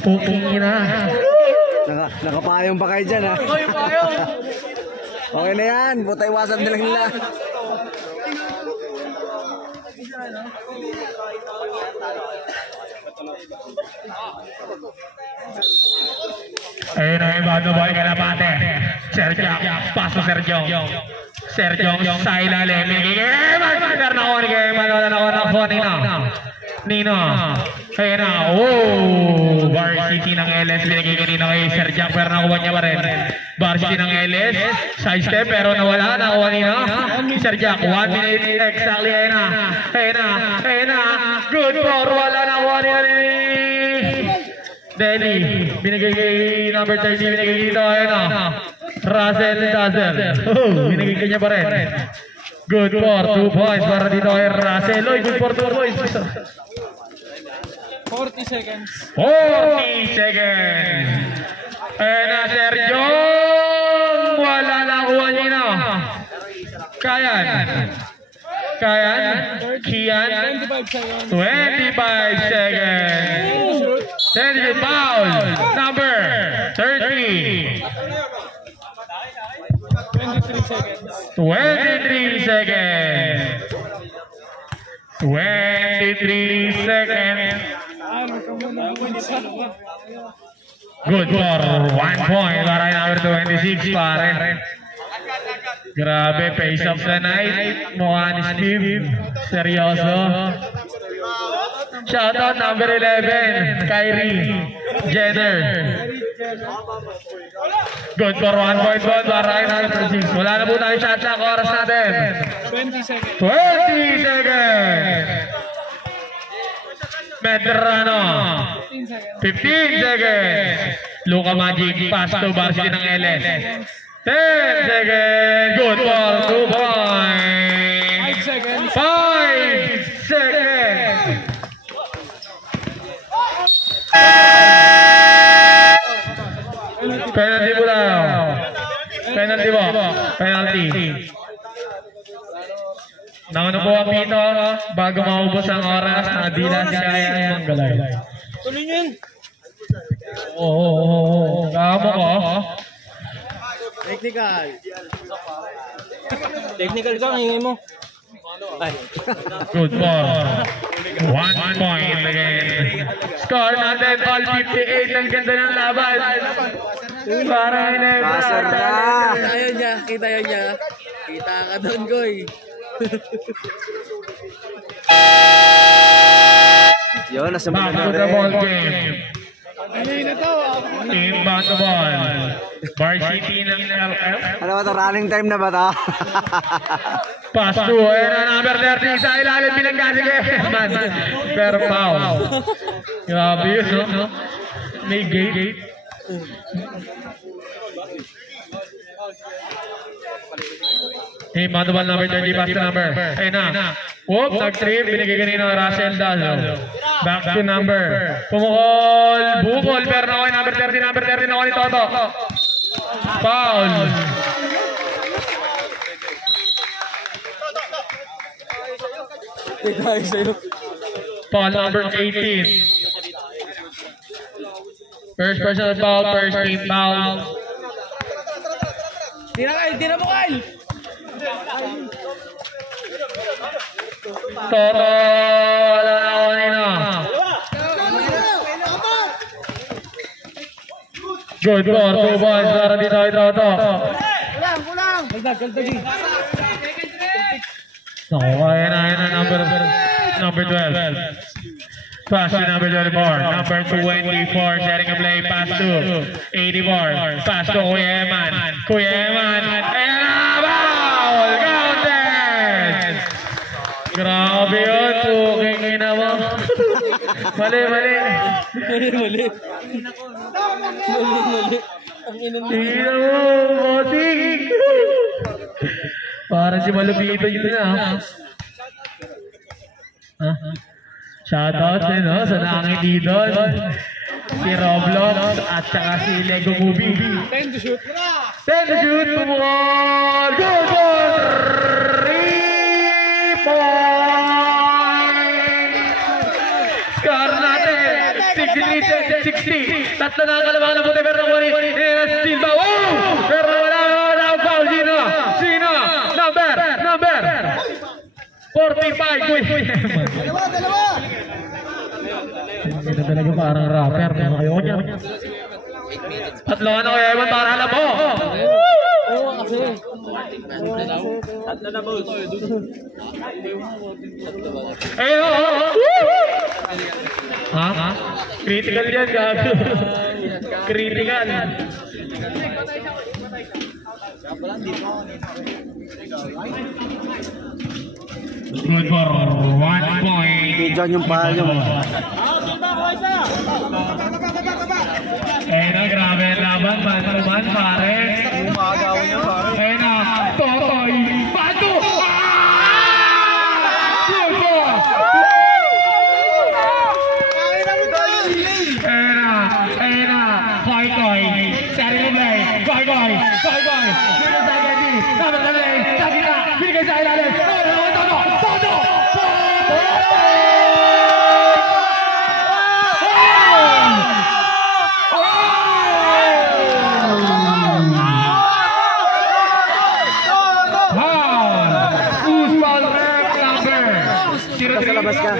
Pupingin na. Nakapayong pa kayo dyan ha. Okay na yan. Buta iwasan nila nila. Ayun na yung bago boy Kalapate. Sergio. Paso Sergio. Sergio sa ilalim. Magpagkar na ako ni Kaya Manuel na ako na Nino. Nino. Ayun na. Oh! Varsity ng LS. Binigay kanina kay Sergio. Pero nakuha niya pa rin. Varsity ng LS. Side step pero nawala. Nakuha nino. Sergio. 1 minute exactly. Ayun na. Ayun na. Ayun na. Good for. Wala nakuha niya ni Denny. Binigay kay number 30. Binigay dito. Ayun na. Russell Dazzle. Oh! Binigay kanya pa rin. Good for 2 points para dito kay Russell. Good for 2 points. 40 seconds. 40 seconds. Ayun na, Sergio. Wala na kuha niya na. Kayan. Kian. 25 seconds. 25 seconds. Sergio foul. Number 30. 23 seconds. 23 seconds. 23 seconds. Good for 1 point para number 26 pare. Grabe, pace of the night. Mukha ni Steve. Seryoso. Shoutout number 11, Kyrie Jenner. Good for 1 point ball para kay number 6. Wala na po tayo shot clock. Oras natin. 20 seconds. 20 seconds. Medrano. 15 seconds. Luka Magic pass to Varsity ng LS. 10 seconds. Good for 2 points. 5 seconds. 5 seconds. Penalty po tayo. Penalty po. Penalty. Nauna po ang pito bago maubos ang oras na adilas kaya ang galay. Tuloy nyo yun. Oo. Kamo ko. Technical ka, hingin mo. Good for 1 point again. Score natin all 58. Ang ganda ng laban. Para Ginebra. Kita niya. Kita ka doon, Goy. Yun, nasa Back to the ball game. Inbound the ball. Varsity ng LF. Ano ba ito? Running time na ba ito? Pass to. Ayan na number 30 sa ilalim binangga. Sige. Pero foul. Grabe yun, no? May gate. Inbound the ball number 30. Pass to number. Ayun na. Whoop, nag-trip. Binigay kanina Russell Dazo. Back to number. Pumukol. Bukol. Pero nakuha number 30. Number 30 nakuha ni Toto. Foul. Foul number 18. First personal foul. First team foul. Tira mo, Kyle. Toto. Wala na ako nina. Good for 2 points para dito kay Toto. Kulang. Nakuha na number 12. Pass to number 34. Number 24 setting a play. Pass to 84. Pass to Kuya Eman. Ayan na! Foul! Counted! Grabe yun. Tuking ina mo. Mali. Tingnan mo. Bossing. Parang si Malupito yun na. Shoutout din sa nakangiti doon. Si Roblox at saka si Lego Movie. 10 to shoot. Pumukol. Good for 3 points. Score natin. 60. Tatlo na ang kalabang na puti. Pero nakuha ni Silva. Pero wala foul. Sino? Number 45. Dalawa. Ito talaga parang rapper. Ayaw niya. Tatlo ka na kaya Eman para alam mo. Oo, kasi. Tatlo na balls. Ha? Critical yan, gago. Critical. Good for 1 point. Diyan yung pahal yung. Na, grabe ang laban. Man, pare. Na, Totoy. Bato! Na, Koy. Sarili Blay. Koy. Binigay sa ilalim. Toto! Labas ka.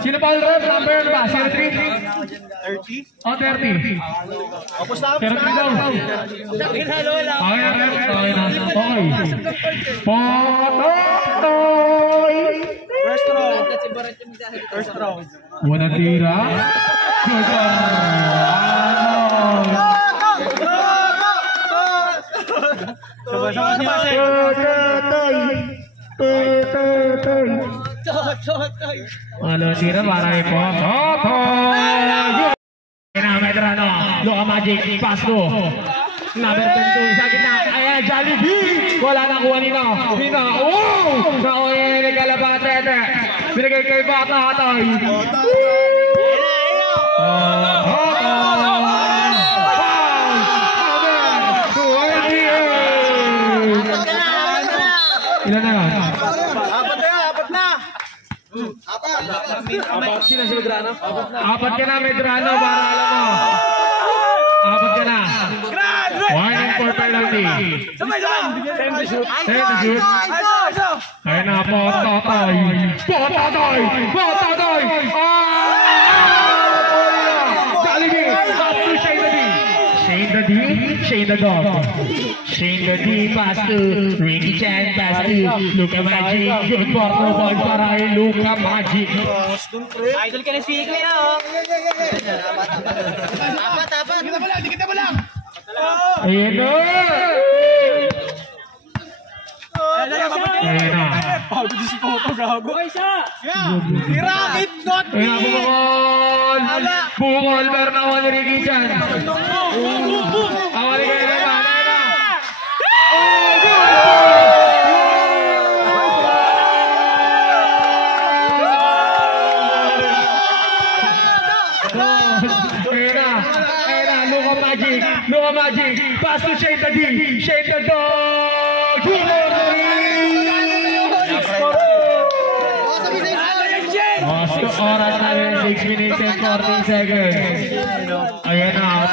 Sino pa ang rep? Number ba? 03? 30? O, 30. Tapos na. 30 daw. Okay na. Potoy! First round. Unang tira. Ano tira para ito? Medrano, Loka Magic, pass to number 22, sa gitna, ayan, Jollibee, wala na kuha nila, nakuha yung nagkalabate, binigay kay Bata Hatoy. Ilan na lang? Apat ka na, Medrano, para alam mo. Apat ka na. Warning for penalty. Ayun na, Potatoy! Potatoy! Potatoy! Jollibee! Pass to Shane the D! Shane the D, Shane the Dog. Shane the D, pass to Ricky Chan, pass to Luka Magic. Good for 2 points para kay Luka Magic. Idol ka na si Ikli na, oh. Tapat. Dikita mo lang. Ayun na! Ayun na. Pagod si Poto, gago. Pirakit not me! Ayun na, Bukol! Bukol, meron ako ni Ricky Chan. Awali kayo na ba? Luka Magic, pass to Shane the D, Shane the Dog, oras na rin, 6 minutes and 40 seconds. Ayan na,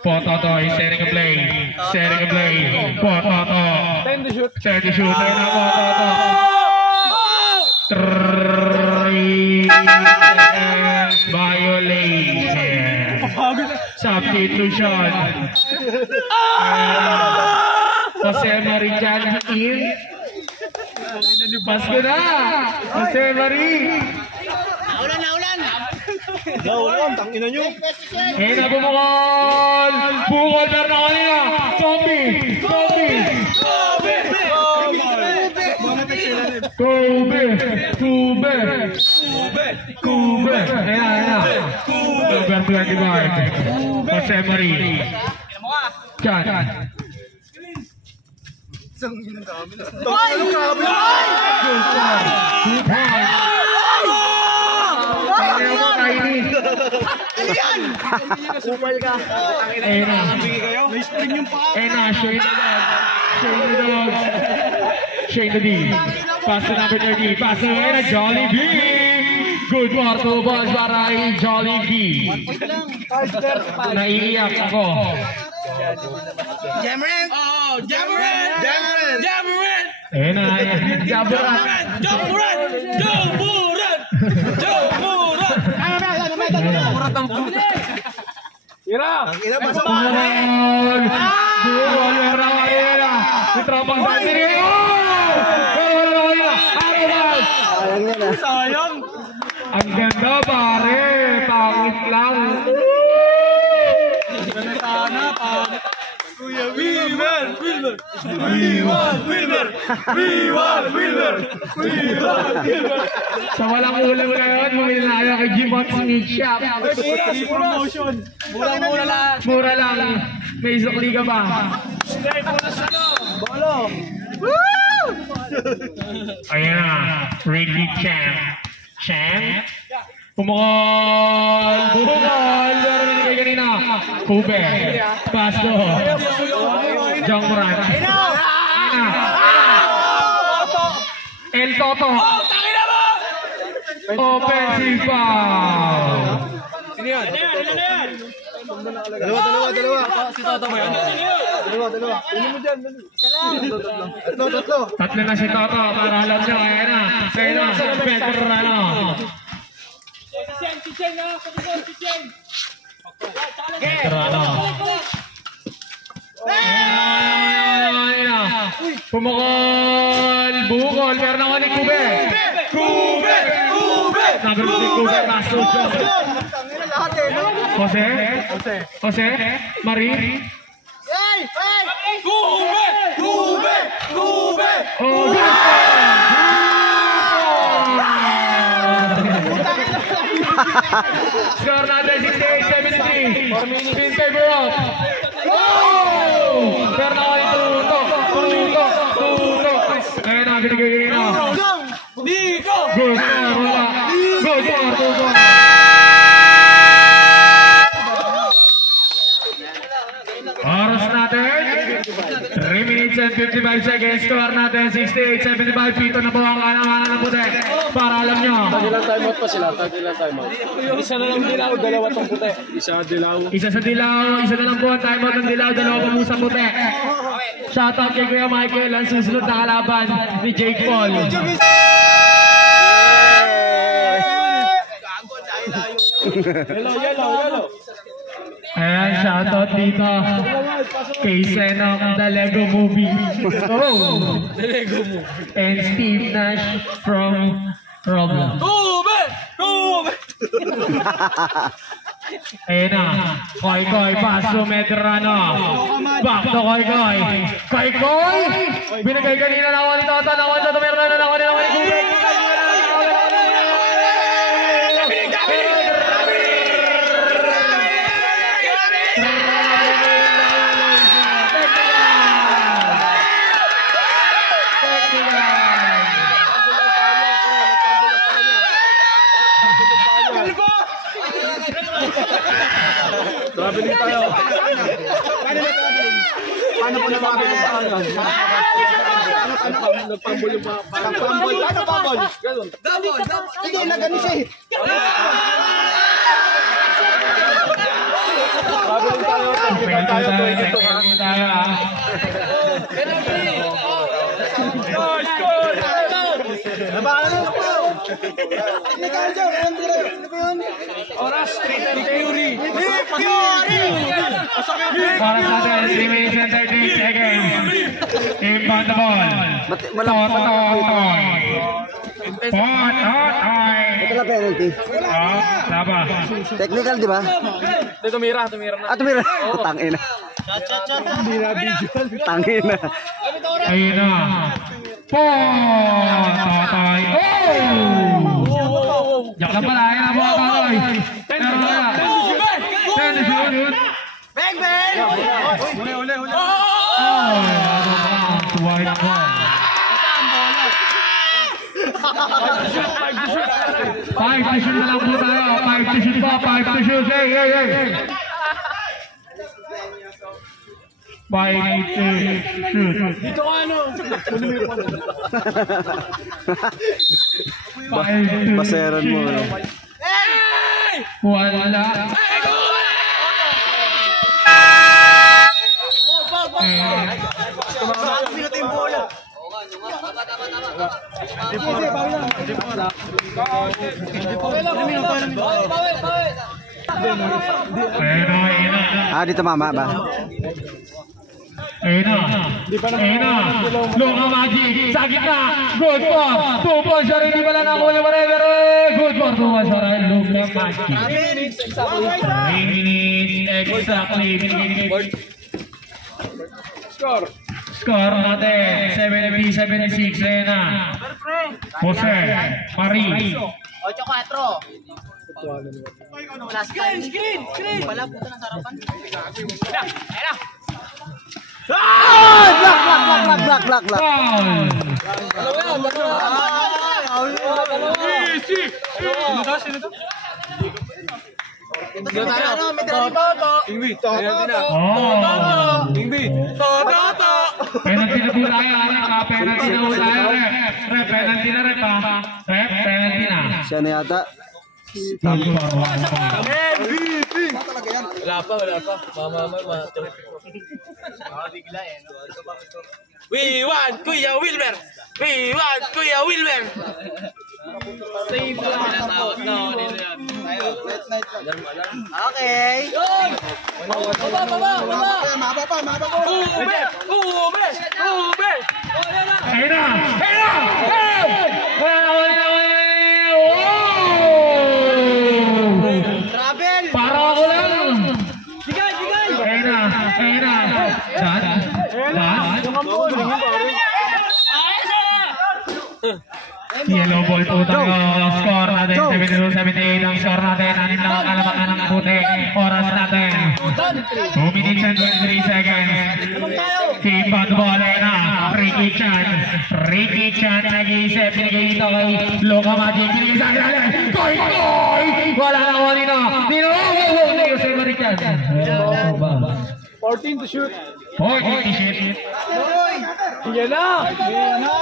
Potatoy, setting a play, Potato, time to shoot, ayun na, Potato. 3 seconds, violation. Substitution. Jose Marijan in. Pas ko na. Jose Mari. Naulan, tangina nyo. Eh na Bukol. Bukol meron na kanina. Zombie. Kube. Ayan. Number 25. Jose Mari. Chan. Shane the D. Pass to number 30. Pass to Jollibee. Good for 2 balls para kay Jollibee. Naiiyak ako. Jammerant! Oh, Jammerant! Ayun na, Jammerant! Sayang. Ang ganda pare, pangit lang. Kuya Wilmer. Sa walang ulam ngayon, bumili na kayo kay G-Box Meat Shop. Promotion. Mura lang. May isukli ka ba? Bolo. Ayan na, Ricky Chan. Bukol. Meron na kayo kanina. Kube. Pasto. Jongran. El Toto. Offensive foul. Sino yan? Dalawa. Si Toto mo yun? Dalawa. Ano mo dyan? Tatlo. Tatlo na si Toto. Para alam nyo. Ayan na. Pedro Rano. Pumukol. Bukol. Meron ako ni Kube. Number 2 Kube. Paso John. Jose. Mari. Kube. Score natin 68-73. 4 minutes in favor of. Pero na kayo tuto. Ngayon na binigay na. Good score, wala. Good score. Oras natin 3 minutes and 50 75 seconds. Score natin 68-75. Pito na po ang kananganan ng puti. Para alam nyo. Ilang timeout pa sila? Ilang timeout? Isa na lang dilaw, dalawa tong puti. Isa dilaw. Isa sa dilaw, isa na lang po ang timeout ng dilaw, dalawa pa po sa puti. Shoutout kay Kuya Michael, ang susunod na kalaban ni Jake Paul. Yellow. Ayan, shoutout dito kay Senok, The Lego Movie. Oh! The Lego Movie. And Steve Nash from Roblox. Ayan na, Koy, paso, Medrano. Back to Koy. Koy! Binigay kanina na ako ni Toto, na ako ni Toto, meron na ako ni Gubek. Traveling tayo. Paano po nababili sa ano? Nagpambol yung mga... Pambol? Paano pambol? Hindi, nagano siya eh. Traveling tayo. Technical tayo. 22 tayo. Oras, 3:10 Fury. Oras natin, 3 minutes and 13 seconds. Inbound the ball. Totoy. Ito na penalty. Laba. Technical, di ba? Tumira na. Tumira. Tangina. Tangina. Ayun na. Totoy. Diyak lang pala. Ayun na po ang Totoy. Pero na. Bang! Huli! White ball. 5 to shoot na lang po tayo. 5 to shoot po. 5 to shoot. Hey! 5 to shoot. Dito ka ano? Baseran mo. Wala. Dito mama ba? Ayun na. Luka Magic. Sa gitna. Good for 2 points. Sorry, hindi pala nakuha yung whatever. Good for 2 points. Sorry, Luka Magic. 3 minutes exactly. Score natin. 70-76. Ayun na. Jose. Marie. 8-4. Screen! Wala puto ng sarapan. Block. Penalty na po tayo. Penalty na po tayo. Penalty na rin pa. Penalty na. Siya na yata. Wala pa. Mama. We want Kuya Wilmer! Save lang. Okay. Ube! Ayun na! Travel! Para ako lang! Sigay! Ayun na! Yellow ball po tayo. Score natin 72-78 ang score natin. Anin lang ang kalabakan ng puti. Oras natin 2 minutes and 23 seconds. Keep on the ball na. Ricky Chan nag-iisip. Binigay dito kay Luka Magic. Binigay sa akin. Koy! Wala na ako nino. Nino sa Marican. 14 to shoot. 14 to shoot. Yan na! Yan na!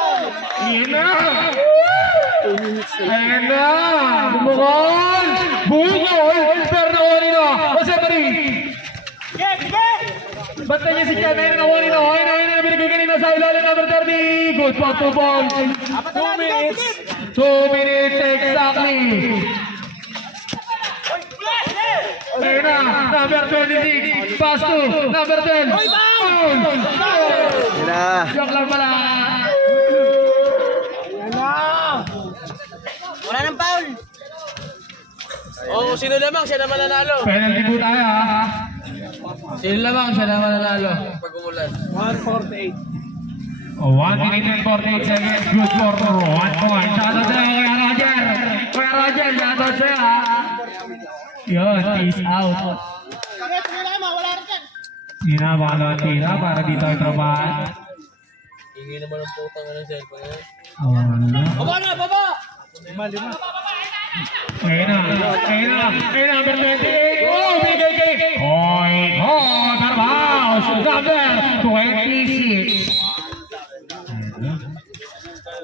Ayan na! Bumukol! Bumukol! Pero nawali na! Jose Marie! Basta niya si Chan, ayun na nawali na! Ayun na binigay kanina sa ilalim number 30! Good for 2 balls! 2 minutes! 2 minutes exactly! Ayun na! Number 26! Pass to! Number 10! Ayun na. Joke lang pala! Wala nang foul. Oh, sino lamang siya naman nanalo. Penalty po tayo ha! Sino lamang siya naman nanalo. Pag umulan. 148. 1 minute and 48 seconds. Good for 1 point. Shoutout sa'yo, Kuya Roger! Kuya Roger, shoutout sa'yo ha! Yun, peace out. Hindi na, baka naman tira para dito ay trabahan. Hingi naman ang putang ng cellphone yan. Baba na, baba! Ayun na, number 28. Oh, bigay kay! Hoy, Carvaos! Number 26.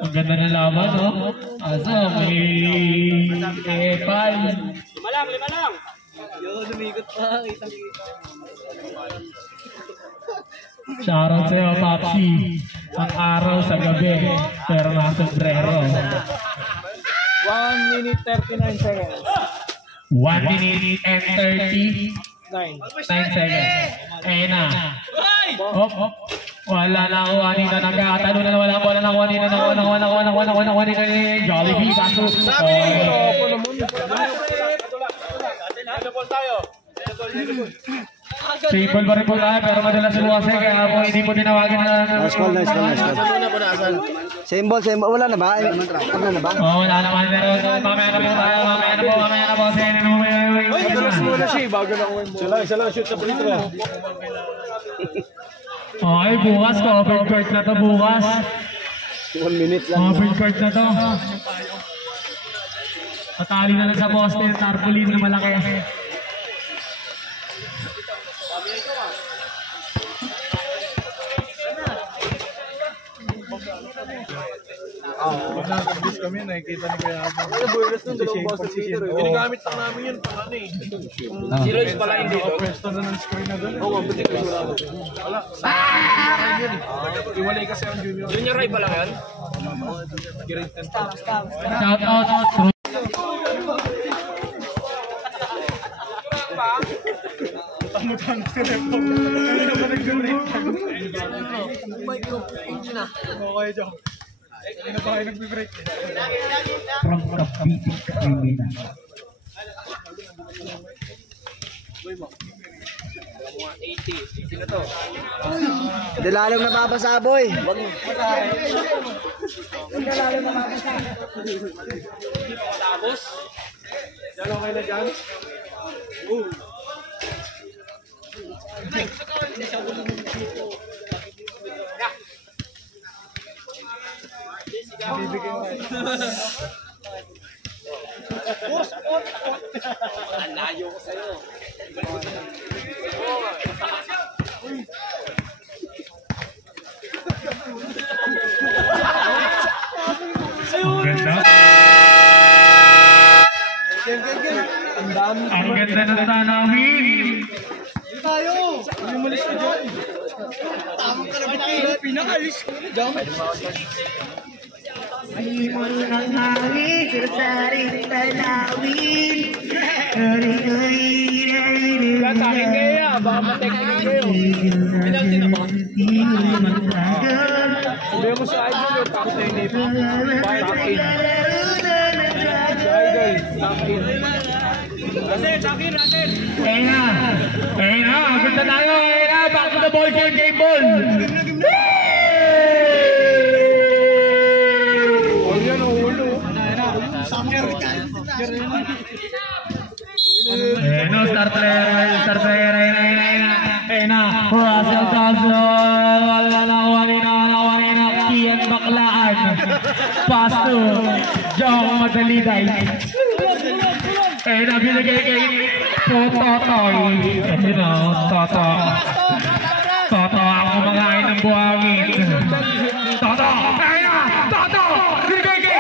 Ang ganda ng laban, no? Aso, may Epal. Lima lang. Yun, lumikot pa. Kitang-kita. Shoutout sa'yo, Papsi. Ang araw sa gabi, pero nasombrero. 1 minute 39 seconds. 1 minute and 39 seconds. Ayun na. Hop. Wala na ako kanina. Nagkakatalo na wala ko. Wala na ako kanina. Nakuha ni Jollibee. Baso. Simple pa rin po tayo pero madalas bukas eh. Kaya po hindi po tinawagan na. Nice call. Symbol. Wala na ba? Wala na ba? Oo, wala naman. Pero mamaya na po tayo. Mamaya na po. Muna siya, bago na ako. Isa lang, shoot sa free throw. Okay, bukas. Open court na to bukas. 1 minute lang. Open court na to. Patali na lang sa poste. Tarpaulin na malaki. Nag-bis kami, nakikita ni Kuya Abang. Ano, buenas nung dalawang boss sa meter. Ginagamit lang namin yun pang ano eh. Zero is pala hindi. Pwesto na ng score na doon. Oo, buti ko wala. Wala. Iwalay kasi ang junior. Junior Rai pala yan? Shout out. Tang-tang si Repo. Ano ba nag-break? Okay, Joe. Ano ba kayo nag-break? From Cavite, Kaimina. Hindi lalong nababasa, boy. Wag mo. Tapos? Yan okay na dyan? Ang layo ko sa'yo. Ang ganda ng tanawin. Tayo! Umalis ka dyan. Tamang ka na pinakalis ko na dyan. Ay mo ng hangin, sinasaring tanawin. Sa akin kaya, baka mateknikin kayo. Pinalti na ba? Sabi mo sa idol, tapos na yung name. Top 8. Sa idol, top 8. Rasen! Ayun na, ganda tayo. Ayun na, back to the ball game ball. Yan ang ulo. Ayun na, star player. Ayun na, Russell Castro. Wala na kanina. Kian Baklaan. Pass to Jong Madaliday. Ayun na, binigay kay Totoy. Ayun na, Toto. Toto ang kumakain ng buhangin. Toto! Ay na! Toto! Gigi!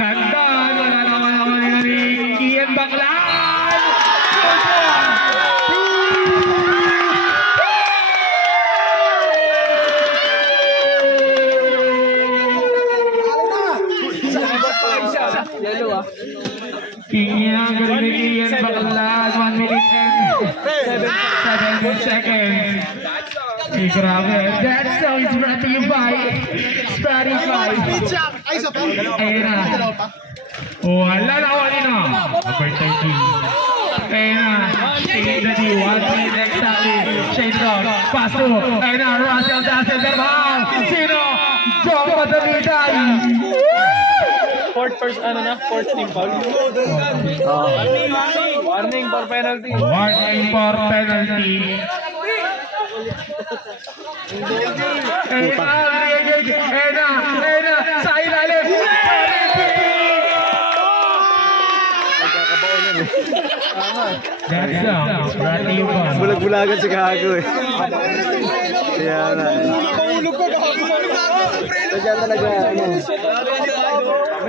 Ganda! Wala naman ako ni Ian Baclan! Kaya galing ni Ian Baclan. 1 minute and 7 seconds. Grabe. That song is brought to you by Spotify. Ayun na. Wala na ako kanina. Number 13. Ayun na. Shane the D. 1 minute exactly. Shane Dog. Pass to. Ayun na. Russell Dassel. Verbal. Sino? Jong Matamitan. Fourth team foul. Warning for penalty. Warning for penalty. Sa ilalim. That's all. Brati yung ba? Bulag-bulagan si Gago eh. Kaya na eh. Kaya talaga ano.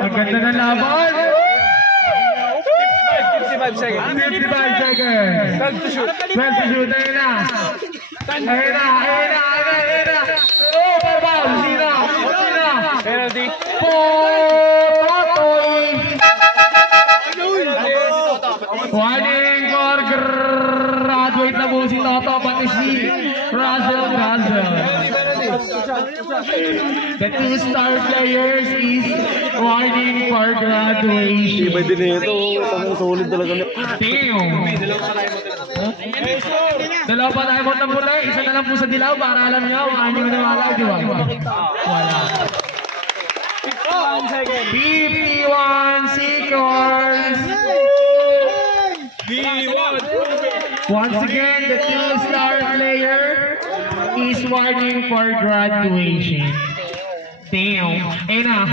Ang ganda ng laban. 55 seconds. 55 seconds. 12 to shoot. 12 to shoot. Ayun na. Ayun na. Oh, verbal. Sino? Penalty. Warning for graduate na po si Toto pati si Russell Dassel. The 2 star players is warning for graduation. Iba din ito. Ang solid talaga niya. Dalawa pa tayo mo ng puti. Isa na lang po sa dilaw para alam nyo kung ano yung nawala. Di ba? Wala. 51 seconds. Once again, the 2 star player is warning for graduation. Damn. Ayun na.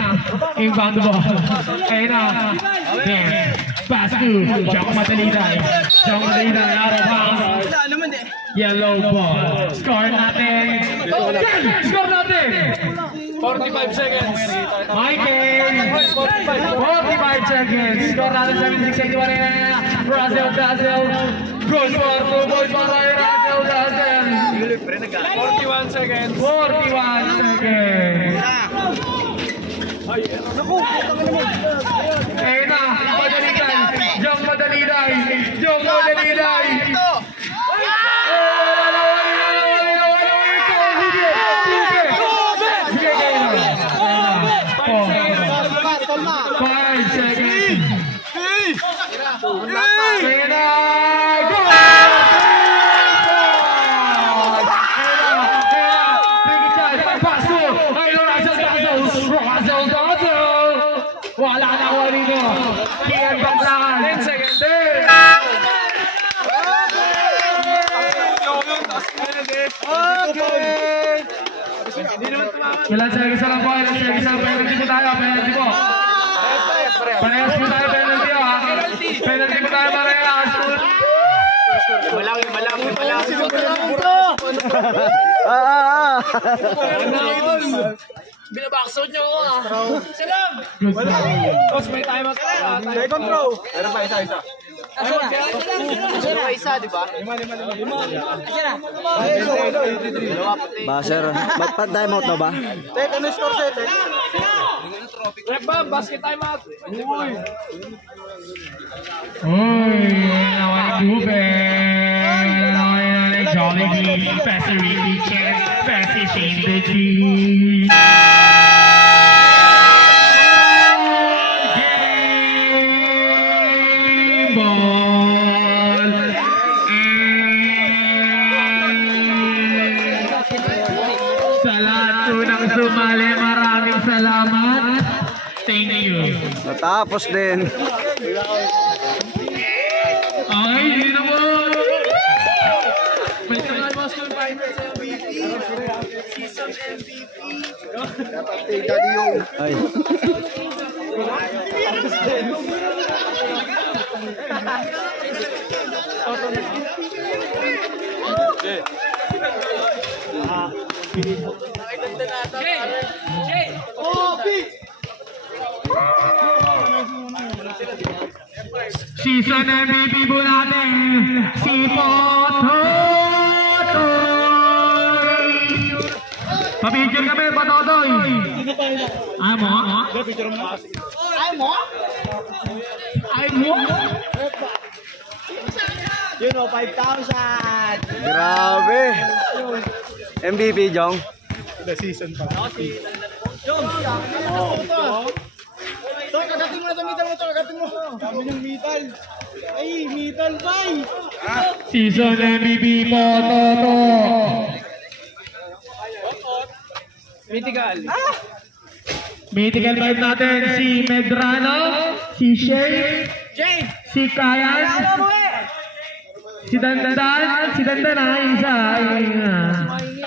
Inbound the ball. Ayun na. Damn. Pass to Jong Mataliday. Jong Mataliday out of bounds. Yellow ball. Score natin. Score natin. 45 seconds. Michael. 45 seconds. Score natin 76-81. Russell Dassel. Goes for 2 points para Russell Dassel. 41 seconds. 41 seconds. Ayun na. Madaliday. Jong Madaliday. Jong Madaliday. Wala na wali mo. Ian Baclan. 10 seconds. Ilan seconds lang po. Ilan seconds lang. Penalty po tayo. Penalty po. Parehas po tayo. Penalty ha. Penalty po tayo parehas. Malang. Binabaksod niyo ako ah. Salam! Tapos may time out. Second throw. Meron pa isa. Dalawa isa, di ba? Baser. Mag-time out na ba? Tek, ano score set? Rep ba? Basket time out. Nawan Ruben. Nawan Jollibee. Passer Ricky Chance. Passer Shane the G. Sumali, maraming salamat. Thank you. Natapos din. Okay, yun na mo. May naman boss ko yung final sa MVP. Season MVP. Ay. Season MVP po natin, si Pototoy. Papicture kami, Pototoy. Ay mo? Ay mo? Yun o, 5,000. Grabe. MVP, Jong. The season pa. Tor, kagating mo na sa metal mo, Tor. Kagating mo. Dami ng metal. Ay, metal, bay. Season MVP Pototo. Mythical. Mythical 5 natin, si Medrano, si Shane, si Kayan, si Dandan, isa,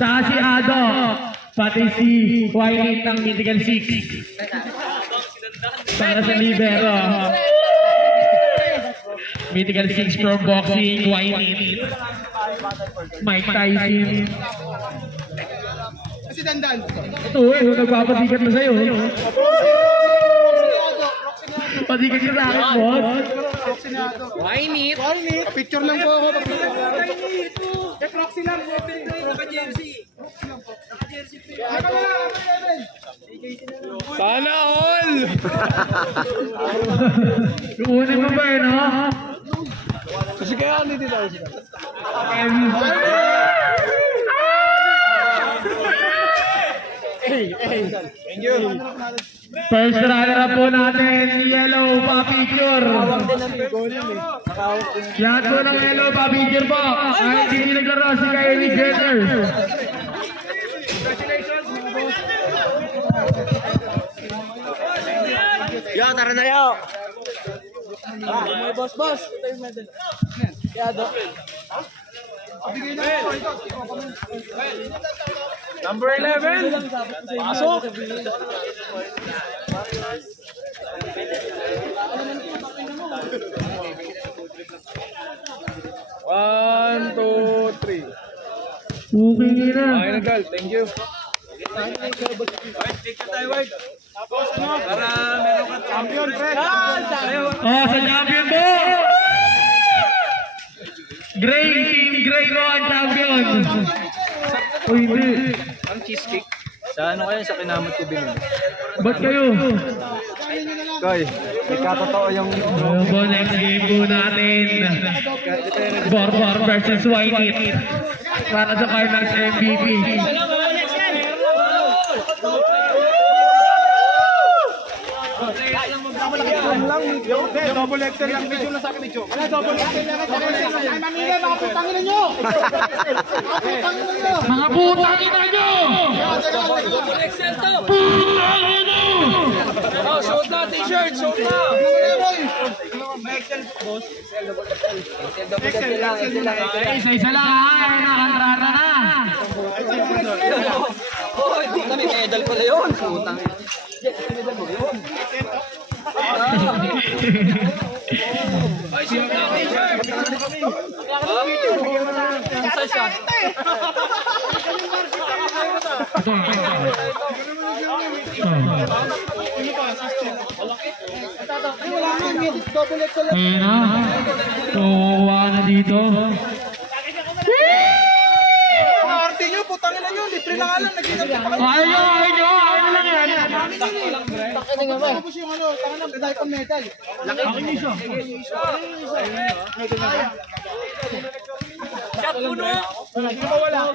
saka si Ado, pati si White ng Mythical 6. Para sa libero. Mythical 6 Pro Boxing, White, Mike Tyson. Si Dandan. Ito nagpapatikat na sa'yo. Patikat ka sa akin, boss. Why picture lang po ako. Proxy lang po. Sana all! Kukunin mo ba yun, ha? Kasi kaya ano dito tayo sila? Thank you. First runner-up po natin, Yellow Pa-Picture. Lahat po ng Yellow Pa-Picture po. Kahit hindi naglaro si Kylie Jenner. Yo, tara na yo. Boss. Yado. Number 11! Pasok! One, two, three. Okay na. Okay na, girl. Thank you. Champion, Fred. Oh, sa champion po! Gray, Team Gray ko ang champion. O hindi. Ang cheesecake. Sa ano kayo? Sa kinamot ko binili. Ba't kayo? Koy, nagkatotoo yung... Ayun po, next game po natin. Borbor versus White. Para sa Climax MVP. Double XL lang medyo na sa akin medyo. Wala double XL lang sa akin. Ay mamili mga putangin niyo. Mga putangin na nyo! Double XL to! Putangin na! Oh, suot na t-shirt! Suot na! Isa-isa lang ha, nakantrata na. Oh, hindi kami medal pala yun. Putang. Medal mo yun. Ay, suot na t-shirt! Isa siya. Ito. Wala nga, medyo double XL lang. Ayun na. Tuwa na dito. Arte nyo, putangin na nyo. Libre na nga lang, nagkinapit pa kayo. Ayaw na lang yan. Takin nga ba? Tapos yung ano, tangan ng medal pa medal. Laki. Shot puno! Hindi ba wala?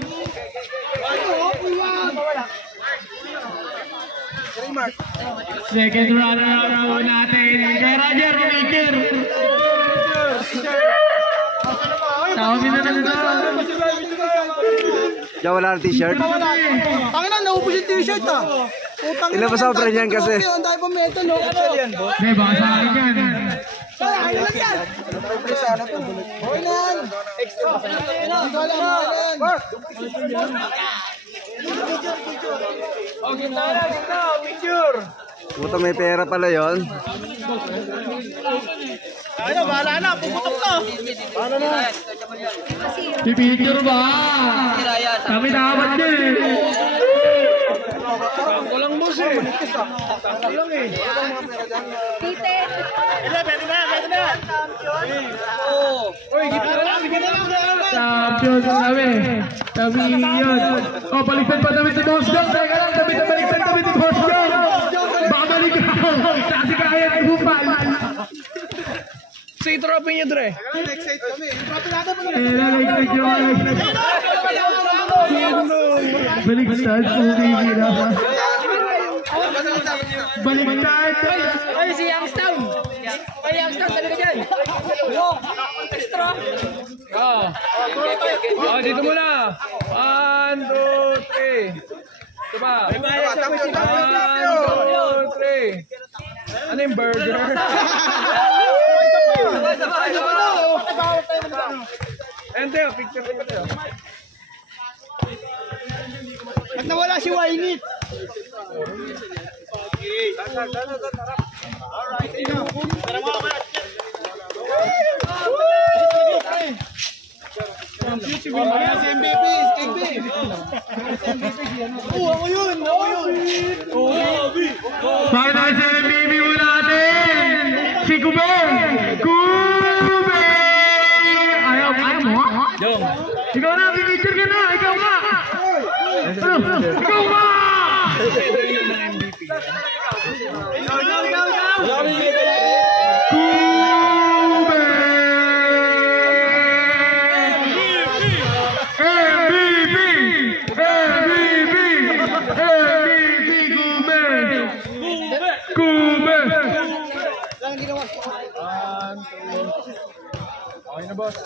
Second runner-up natin. Kay Roger Maker. Tawagin na nito. Diyan wala ng t-shirt. Tangin na, naubos yung t-shirt ah. Putangin Ilan ba sobra niyan kasi? Ang dahil pa metal, no? Hindi, baka sa akin yan. Kaya, ayun lang yan. Okay na yan. Extra. Ito lang, yan. Oh, gitna! Picture! Puta, may pera pala yon. Ano, bahala na. Puputok to. Bahala na. Pipicture ba? Kami dapat din. Parang ko lang boss eh. Parang lang eh. Tite. Uy, gipit na lang. Champion kami. Kami yun. Oh, baliktad pa damit ni Boss Dog. Teka lang, damit na baliktad damit ni Boss Dog. Baka balik ako. Kasi kaya ni Bupal. Sa trophy niyo, Dre. Baliktad. Baliktad. Ay, si Youngstown. Ay, Youngstown, talaga dyan. Extra. Oh, dito muna. 1, 2, 3. Ito pa. 1, 2, 3. Ano yung burger? Ayan tayo, picture tayo tayo. At nawala si Wainit. Si MVP, ako yun. Final sa MVP mo natin. Si Kube. Ayaw mo? Ikaw na, pipicture ka na. Ikaw nga. Ikaw nga. Okay na boss.